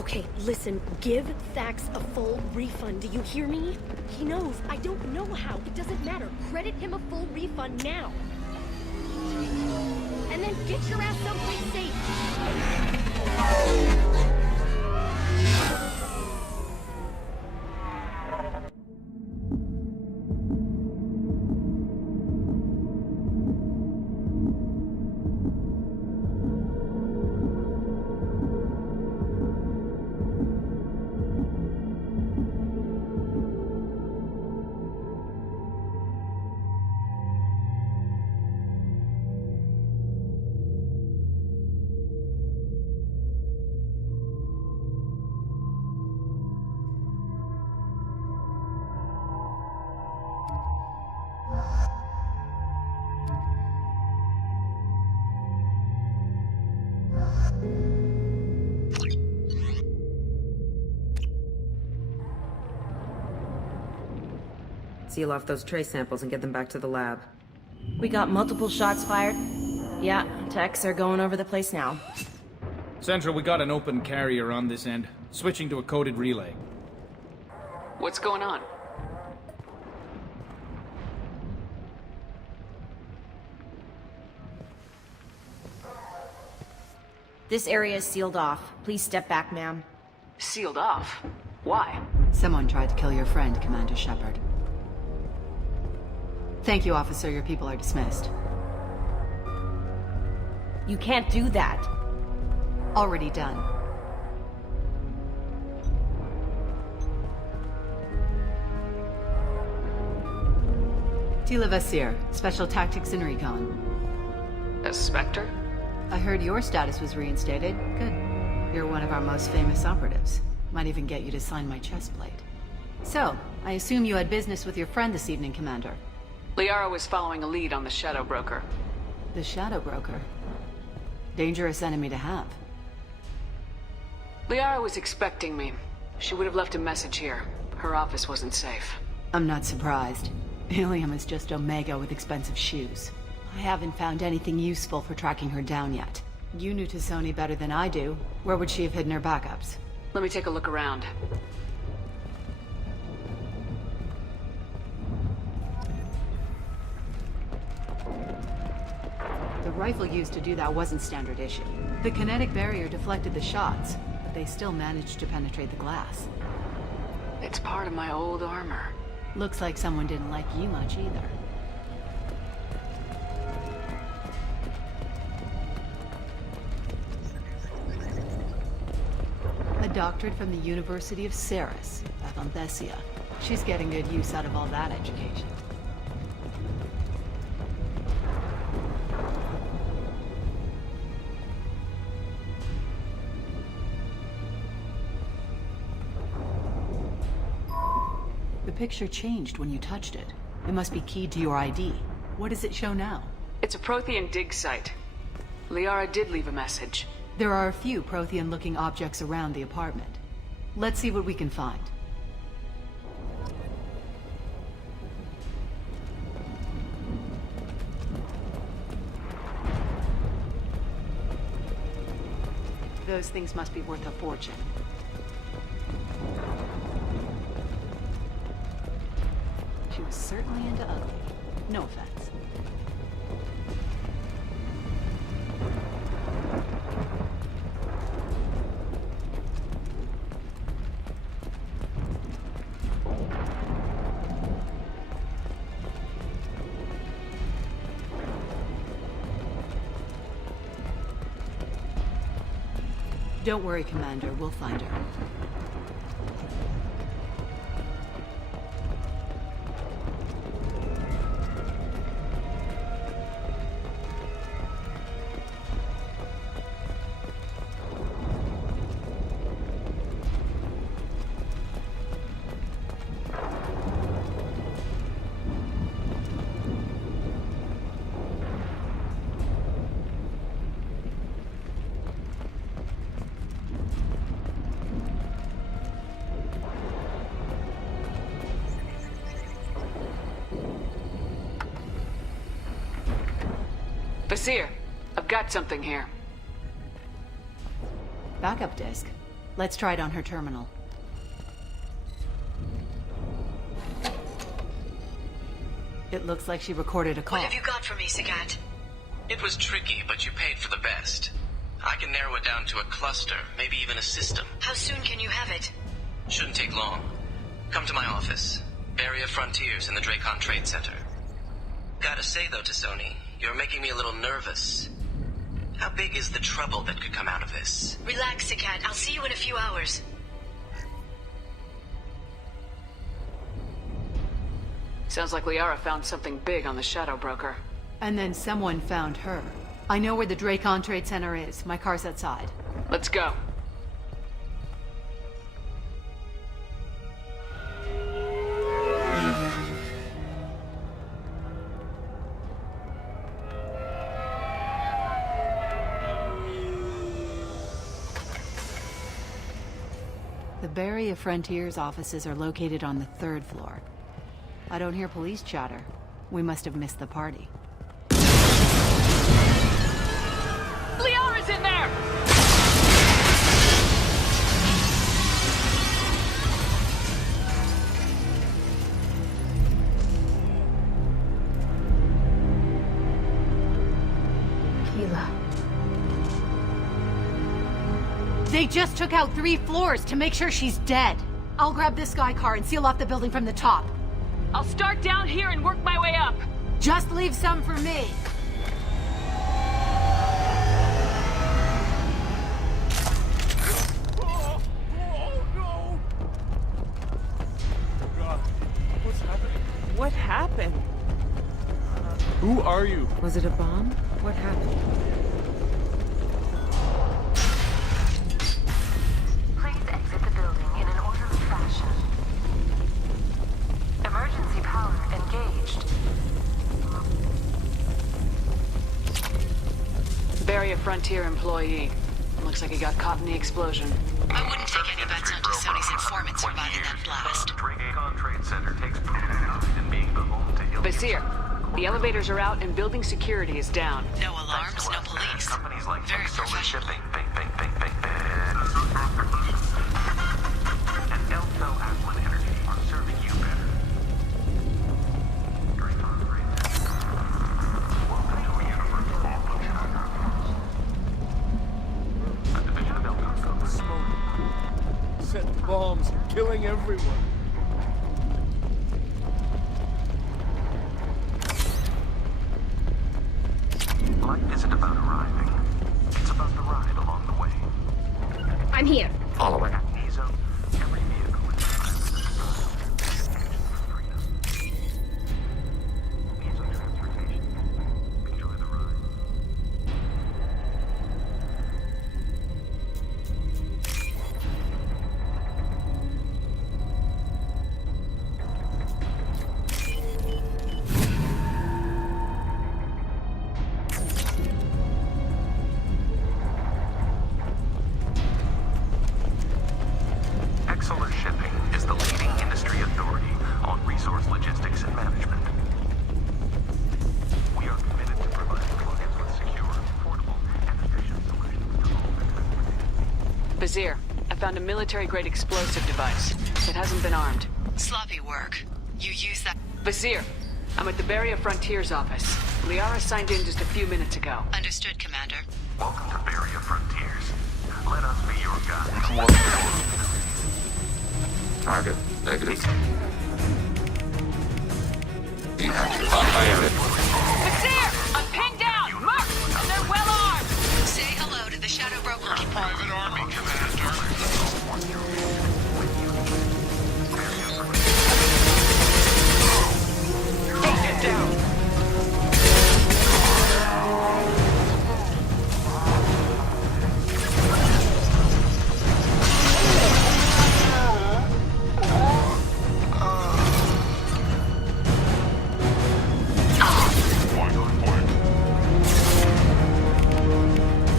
Okay, listen, give Thax a full refund, do you hear me? He knows, I don't know how, it doesn't matter. Credit him a full refund now. And then get your ass someplace safe. Seal off those trace samples and get them back to the lab. We got multiple shots fired. Yeah, techs are going over the place now. Central, we got an open carrier on this end. Switching to a coded relay. What's going on? This area is sealed off. Please step back, ma'am. Sealed off? Why? Someone tried to kill your friend, Commander Shepard. Thank you, officer. Your people are dismissed. You can't do that. Already done. Tila Vasir, Special Tactics and Recon. A Spectre? I heard your status was reinstated. Good. You're one of our most famous operatives. Might even get you to sign my chest plate. So, I assume you had business with your friend this evening, Commander. Liara was following a lead on the Shadow Broker. The Shadow Broker? Dangerous enemy to have. Liara was expecting me. She would have left a message here. Her office wasn't safe. I'm not surprised. Helium is just Omega with expensive shoes. I haven't found anything useful for tracking her down yet. You knew Tassoni better than I do. Where would she have hidden her backups? Let me take a look around. The rifle used to do that wasn't standard issue. The kinetic barrier deflected the shots, but they still managed to penetrate the glass. It's part of my old armor. Looks like someone didn't like you much either. A doctorate from the University of Ceres, Avanthesia. She's getting good use out of all that education. The picture changed when you touched it. It must be keyed to your ID. What does it show now? It's a Prothean dig site. Liara did leave a message. There are a few Prothean-looking objects around the apartment. Let's see what we can find. Those things must be worth a fortune. She was certainly into ugly. No offense. Don't worry, Commander. We'll find her. Vasir, I've got something here. Backup disk. Let's try it on her terminal. It looks like she recorded a call. What have you got for me, Sagat? It was tricky, but you paid for the best. I can narrow it down to a cluster, maybe even a system. How soon can you have it? Shouldn't take long. Come to my office. Barrier Frontiers in the Dracon Trade Center. Gotta say though, Tassoni, you're making me a little nervous. How big is the trouble that could come out of this? Relax, Sagat. I'll see you in a few hours. Sounds like Liara found something big on the Shadow Broker. And then someone found her. I know where the Dracon Trade Center is. My car's outside. Let's go. The Barrier Frontiers offices are located on the 3rd floor. I don't hear police chatter. We must have missed the party. Liara's in there! Keela. They just took out 3 floors to make sure she's dead. I'll grab this Sky car and seal off the building from the top. I'll start down here and work my way up. Just leave some for me. What happened? Who are you? Was it a bomb? What happened? Please exit the building in an orderly fashion. Emergency power engaged. Barrier Frontier employee. Looks like he got caught in the explosion. I wouldn't take any bets on Tassoni's informant surviving that blast. Dracon Trade Center takes pride in being the home to Basir, the elevators are out and building security is down. No alarms, no police. Companies like Very Solar professional. Shipping, and Elto Aquan Energy are serving you better. Dracon Trade Center. Welcome to a universe of all a division of Elto. Smoke. Set bombs, killing everyone. Life isn't about arriving. It's about the ride along the way. I'm here. Following. At Nizo, every vehicle is Nizo Transportation. Enjoy the ride. Exeler Shipping is the leading industry authority on resource logistics and management. We are committed to providing clients with secure, affordable, and efficient solutions to all their transportation. Basir, I found a military-grade explosive device. It hasn't been armed. Sloppy work. You use that... Basir, I'm at the Barrier Frontiers office. Liara signed in just a few minutes ago. Understood, Commander. Welcome to Barrier Frontiers. Let us be your guide. Target negative. Deactivate fire. Basir! I'm pinned down! Marked! And they're well armed! Say hello to the Shadow Broker. Private Army, Commander. Take it down.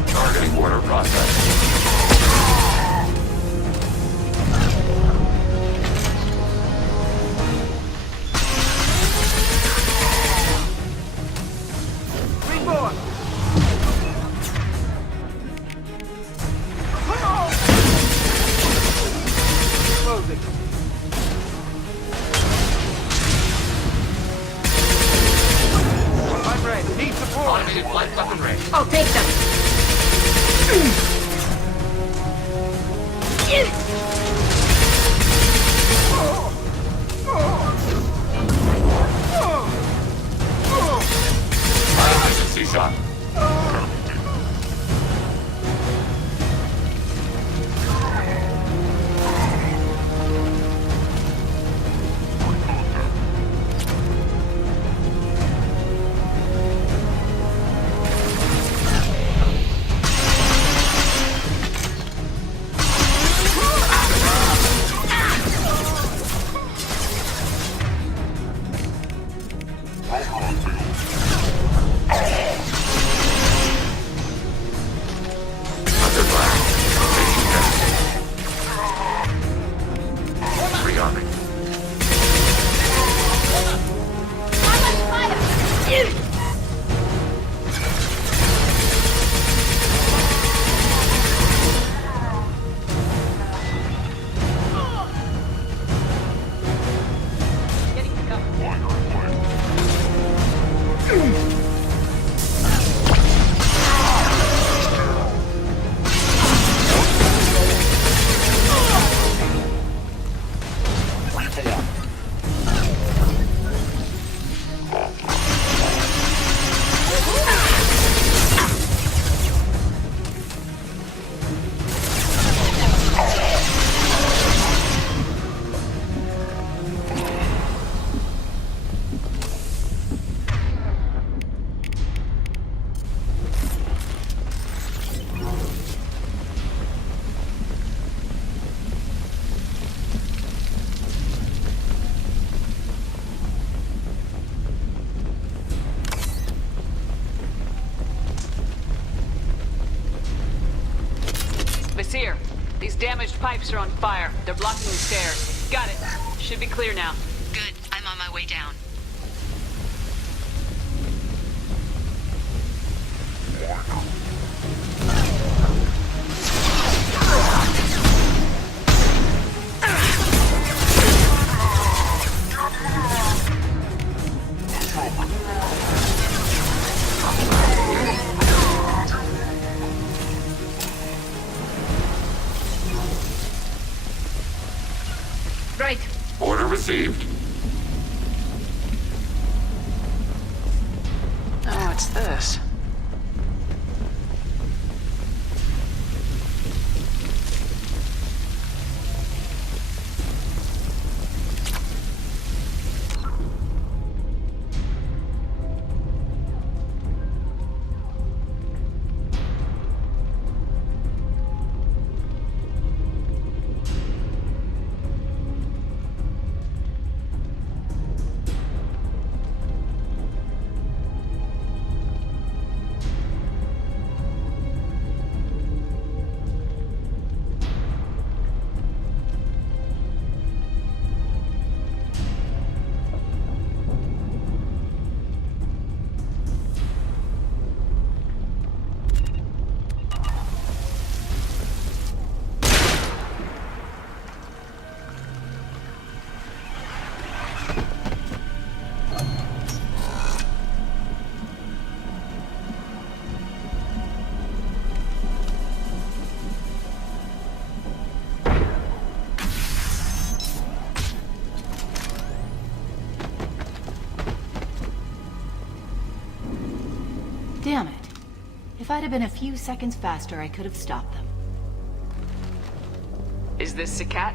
Targeting order process. Optics here. These damaged pipes are on fire. They're blocking the stairs. Got it. Should be clear now. Good. I'm on my way down. Right. Order received. Oh, what's this? Damn it. If I'd have been a few seconds faster, I could have stopped them. Is this Sakat?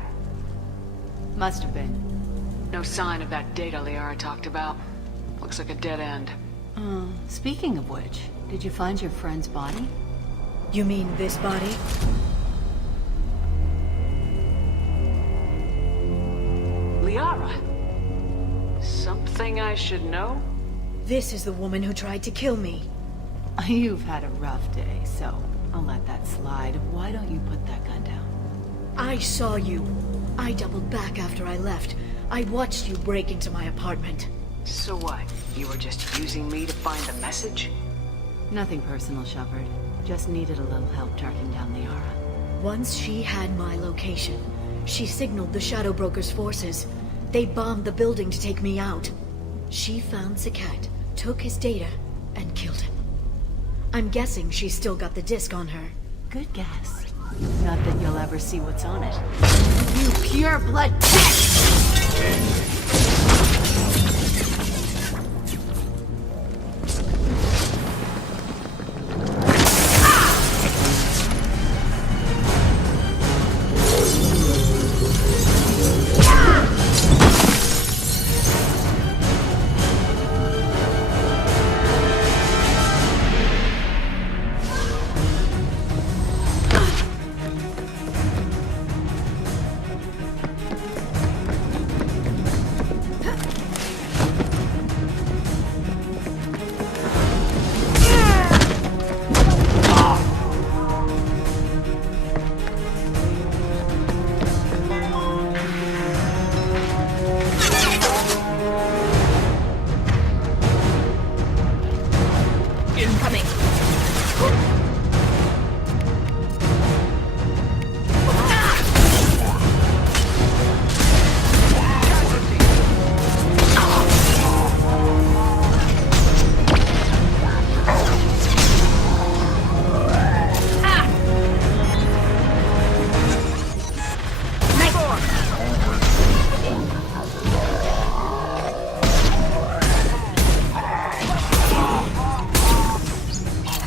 Must have been. No sign of that data Liara talked about. Looks like a dead end. Speaking of which, did you find your friend's body? You mean this body? Liara? Something I should know? This is the woman who tried to kill me. You've had a rough day, so I'll let that slide. Why don't you put that gun down? I saw you. I doubled back after I left. I watched you break into my apartment. So what? You were just using me to find the message? Nothing personal, Shepard. Just needed a little help tracking down Liara. Once she had my location, she signaled the Shadow Broker's forces. They bombed the building to take me out. She found Sakat, took his data, and killed him. I'm guessing she's still got the disc on her. Good guess. Not that you'll ever see what's on it. You pure blood bitch!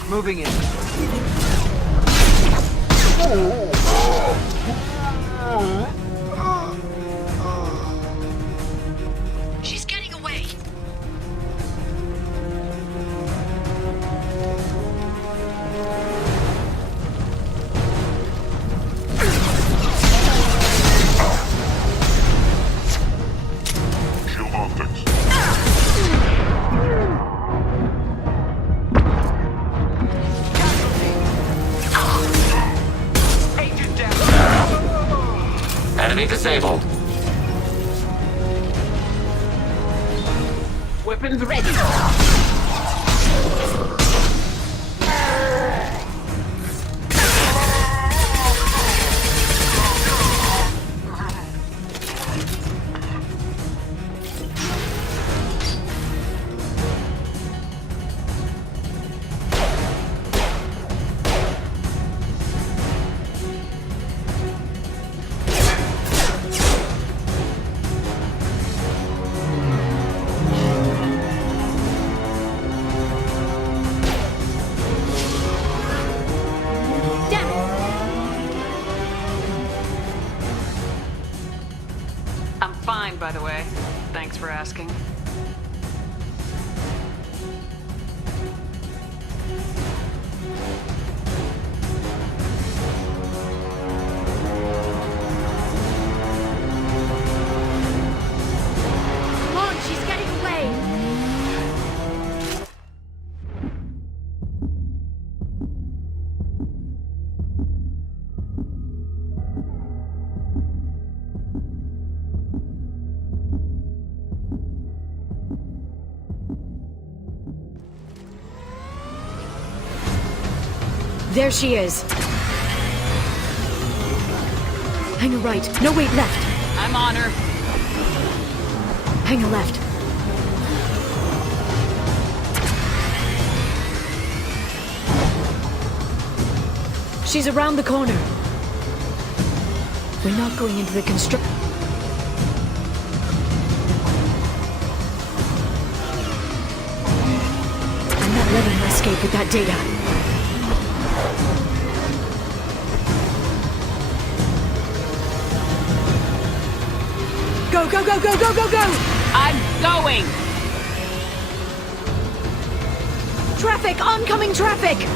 Moving in. She's getting away. Shield optics. Enemy disabled. Weapons ready. I'm fine, by the way. Thanks for asking. Come on, she's getting away! There she is. Hang a right. No, wait, left. I'm on her. Hang a left. She's around the corner. We're not going into the construct. I'm not letting her escape with that data. Go, go, go, go, go, go, go! I'm going! Traffic! Oncoming traffic!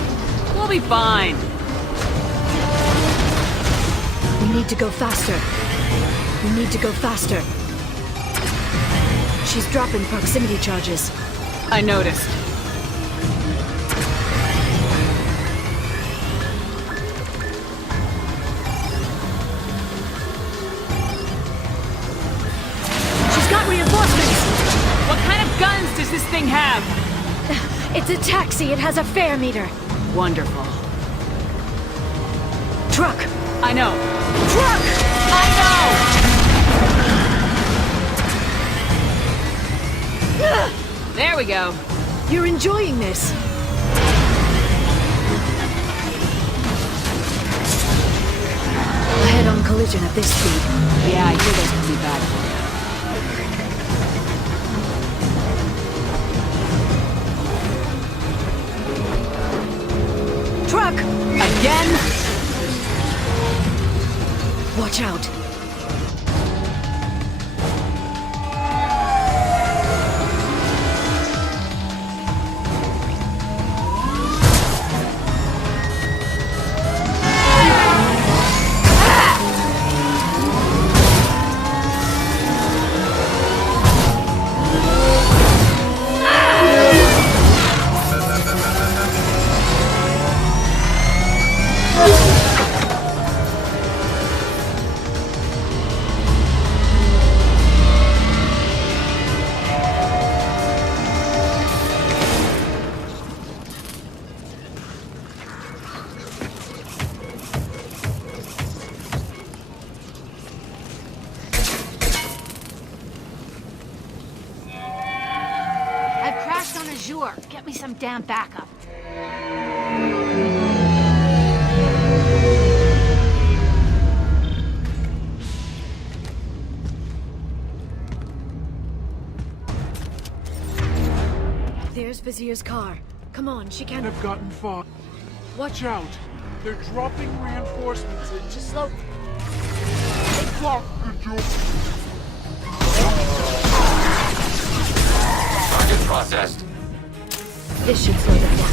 We'll be fine. We need to go faster. We need to go faster. She's dropping proximity charges. I noticed. She's got reinforcements! What kind of guns does this thing have? It's a taxi. It has a fare meter. Wonderful. Truck! I know. Truck! I know! There we go. You're enjoying this. A head-on collision at this speed. Yeah, I hear those can be bad for you. Truck! Again? Watch out. Get me some damn backup. There's Vizier's car. Come on, she can't have gotten far. Watch out. They're dropping reinforcements in. Just slow. Target processed. This should slow them down.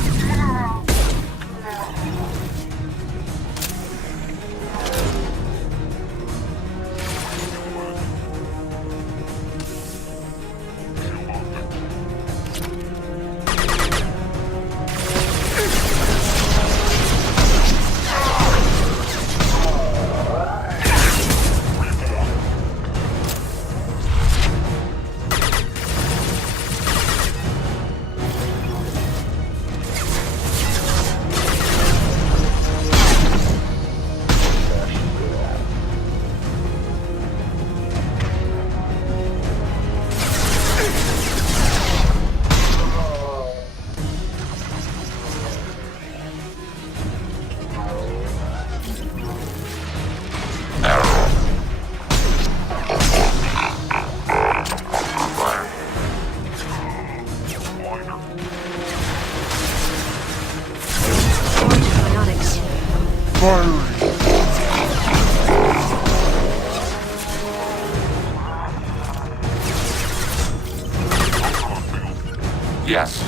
Yes.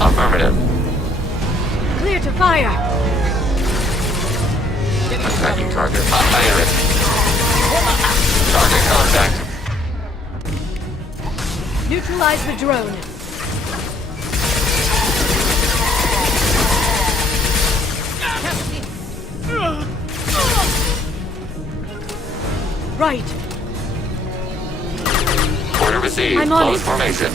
Affirmative. Clear to fire. Attacking target. Fire it. Target contact. Neutralize the drone. Right. Order received. I'm on Close it. formation.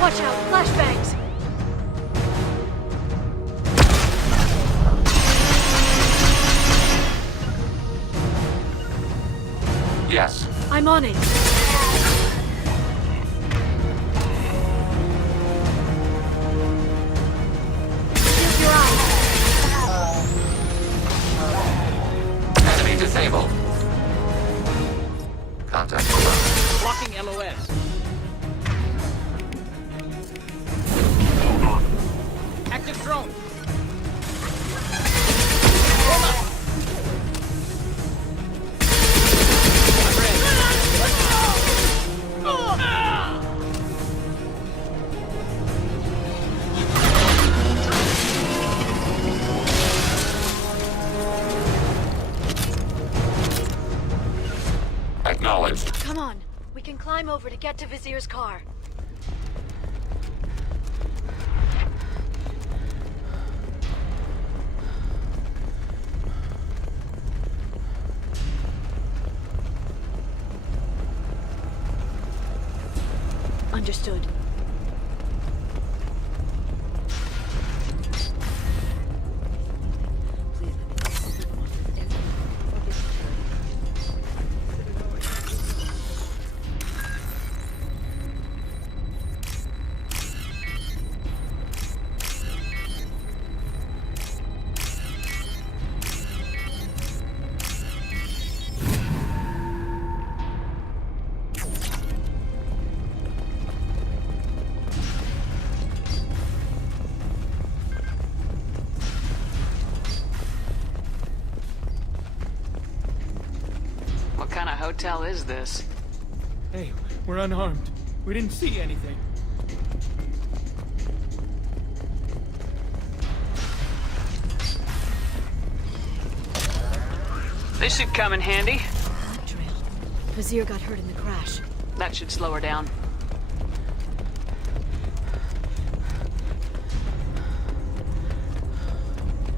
Watch out, flashbangs. Yes. I'm on it. Shield your eyes. Enemy disabled. Contact below. Blocking LOS. Active drone. Acknowledged. Come on. We can climb over to get to Vizier's car. Understood. What kind of hotel is this? Hey, we're unarmed. We didn't see anything. This should come in handy. Blood trail. Vizier got hurt in the crash. That should slow her down.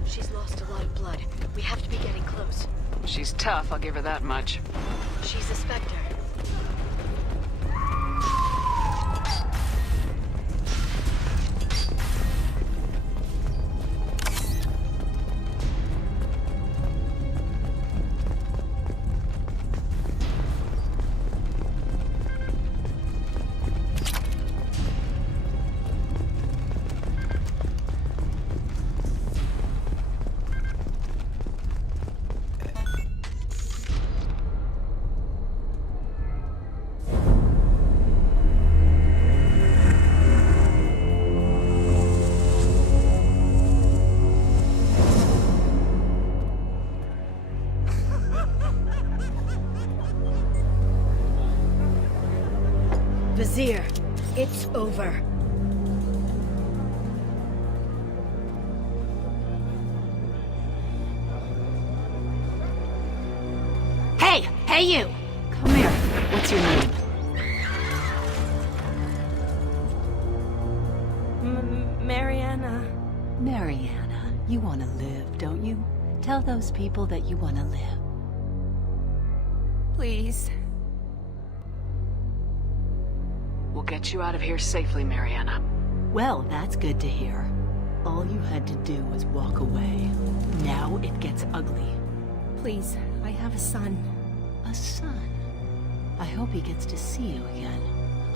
She's lost a lot of blood. We have to be getting close. She's tough, I'll give her that much. She's a Spectre. Vizier, it's over. Hey! Hey, you! Come here. What's your name? Mariana. Mariana. You want to live, don't you? Tell those people that you want to live. Please. We'll get you out of here safely, Mariana. Well, that's good to hear. All you had to do was walk away. Now it gets ugly. Please, I have a son. A son? I hope he gets to see you again.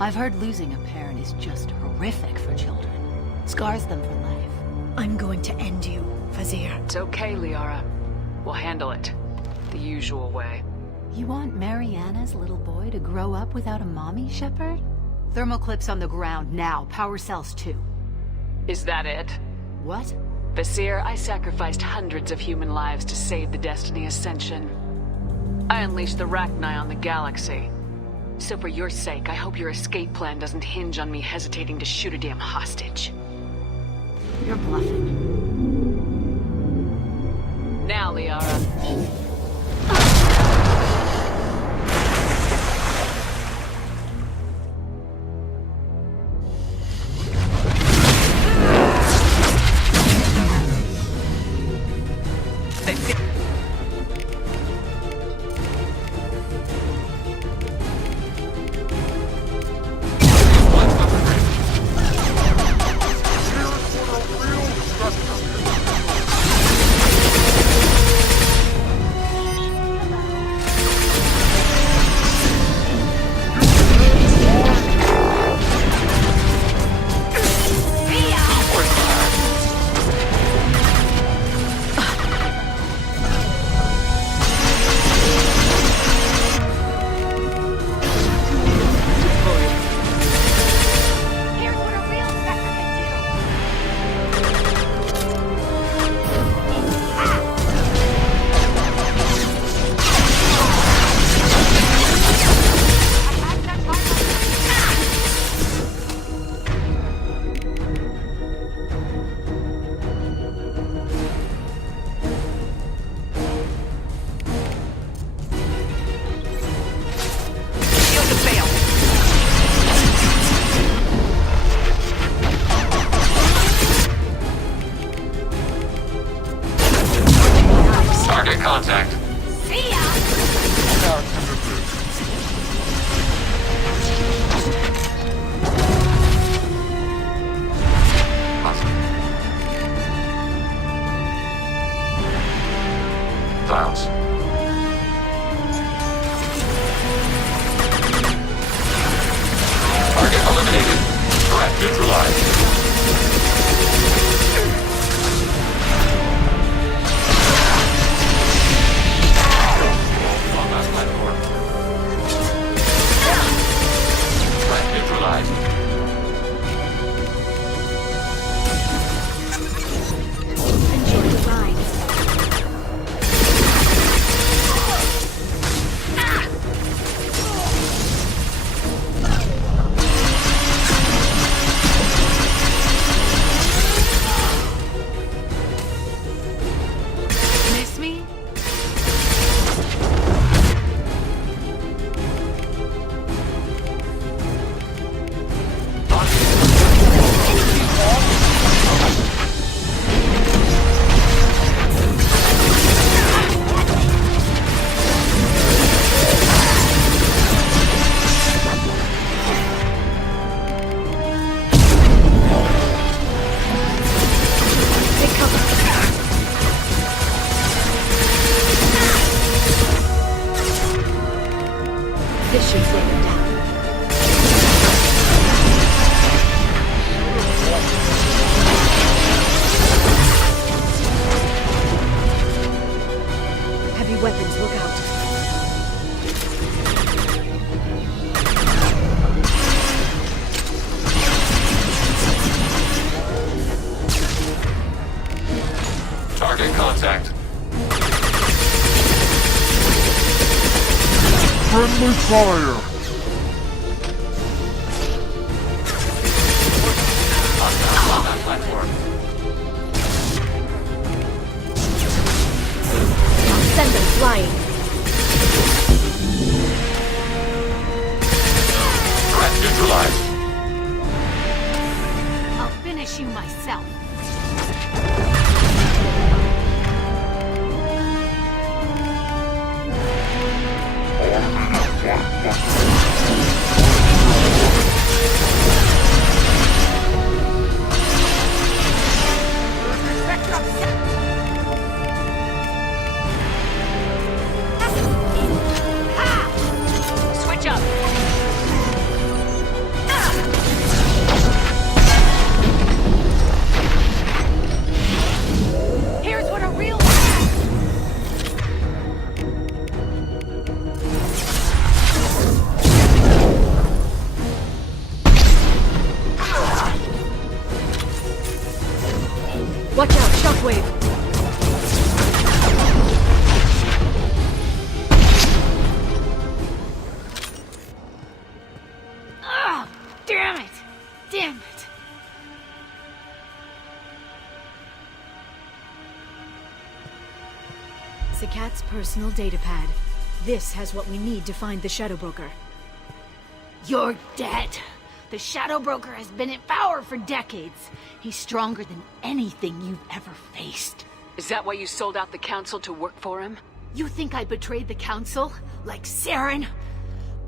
I've heard losing a parent is just horrific for children. Scars them for life. I'm going to end you. Fazir. It's okay, Liara. We'll handle it. The usual way. You want Mariana's little boy to grow up without a mommy, Shepard? Thermal clips on the ground now. Power cells too. Is that it? What? Basir, I sacrificed hundreds of human lives to save the Destiny Ascension. I unleashed the Rachni on the galaxy. So for your sake, I hope your escape plan doesn't hinge on me hesitating to shoot a damn hostage. You're bluffing. Now, Liara. Contact. See ya! Dials. Target eliminated. Threat neutralized. This should slow them down. Heavy weapons, look out. Target contact. Friendly fire! On that platform. I'll send them flying. Threat neutralized. I'll finish you myself. Switch up. Sakat's personal datapad. This has what we need to find the Shadow Broker. You're dead. The Shadow Broker has been in power for decades. He's stronger than anything you've ever faced. Is that why you sold out the Council to work for him? You think I betrayed the Council? Like Saren?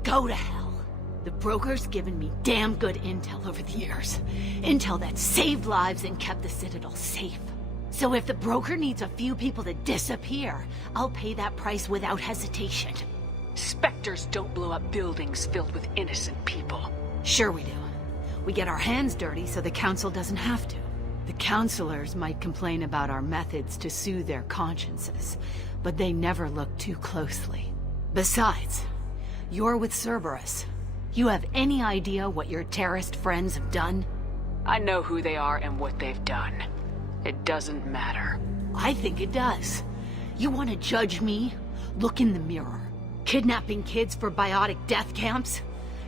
Go to hell. The Broker's given me damn good intel over the years. Intel that saved lives and kept the Citadel safe. So if the Broker needs a few people to disappear, I'll pay that price without hesitation. Spectres don't blow up buildings filled with innocent people. Sure we do. We get our hands dirty so the Council doesn't have to. The counselors might complain about our methods to soothe their consciences, but they never look too closely. Besides, you're with Cerberus. You have any idea what your terrorist friends have done? I know who they are and what they've done. It doesn't matter. I think it does. You want to judge me? Look in the mirror. Kidnapping kids for biotic death camps?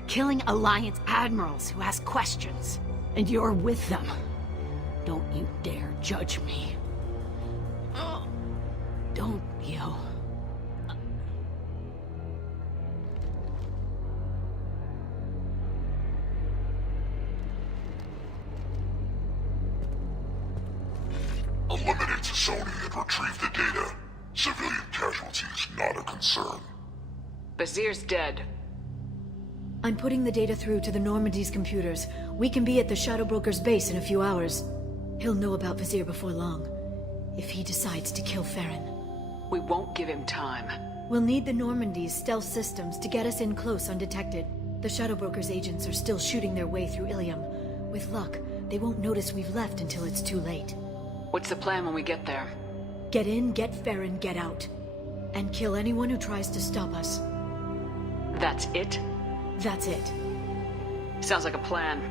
Killing Alliance admirals who ask questions. And you're with them. Don't you dare judge me. Don't you? Eliminate Sony and retrieve the data. Civilian casualties not a concern. Bazir's dead. I'm putting the data through to the Normandy's computers. We can be at the Shadow Broker's base in a few hours. He'll know about Vizir before long. If he decides to kill Farron. We won't give him time. We'll need the Normandy's stealth systems to get us in close undetected. The Shadow Broker's agents are still shooting their way through Ilium. With luck, they won't notice we've left until it's too late. What's the plan when we get there? Get in, get Farron, get out. And kill anyone who tries to stop us. That's it? That's it. Sounds like a plan.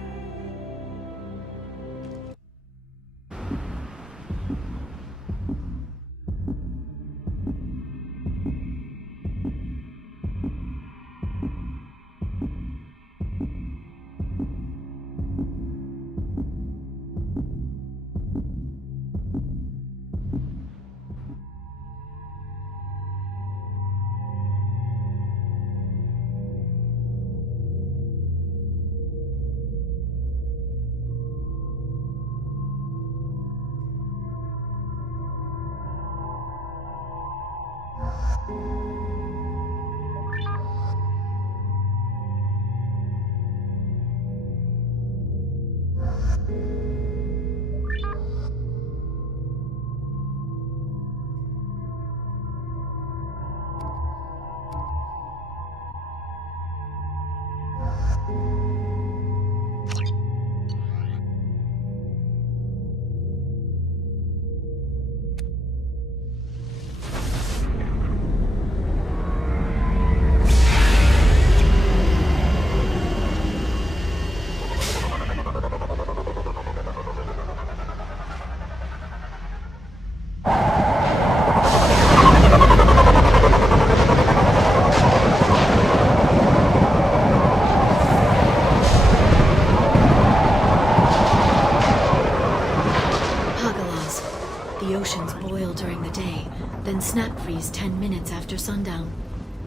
Snap freeze 10 minutes after sundown.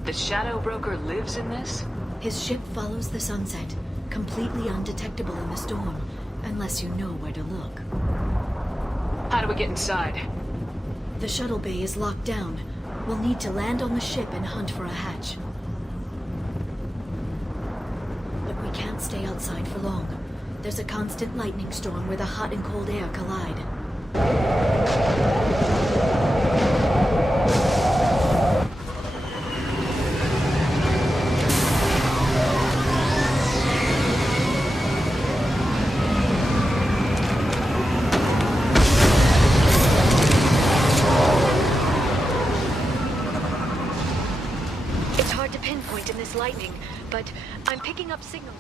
The Shadow Broker lives in this? His ship follows the sunset, completely undetectable in the storm, unless you know where to look. How do we get inside? The shuttle bay is locked down. We'll need to land on the ship and hunt for a hatch. But we can't stay outside for long. There's a constant lightning storm where the hot and cold air collide. Lightning, but I'm picking up signals.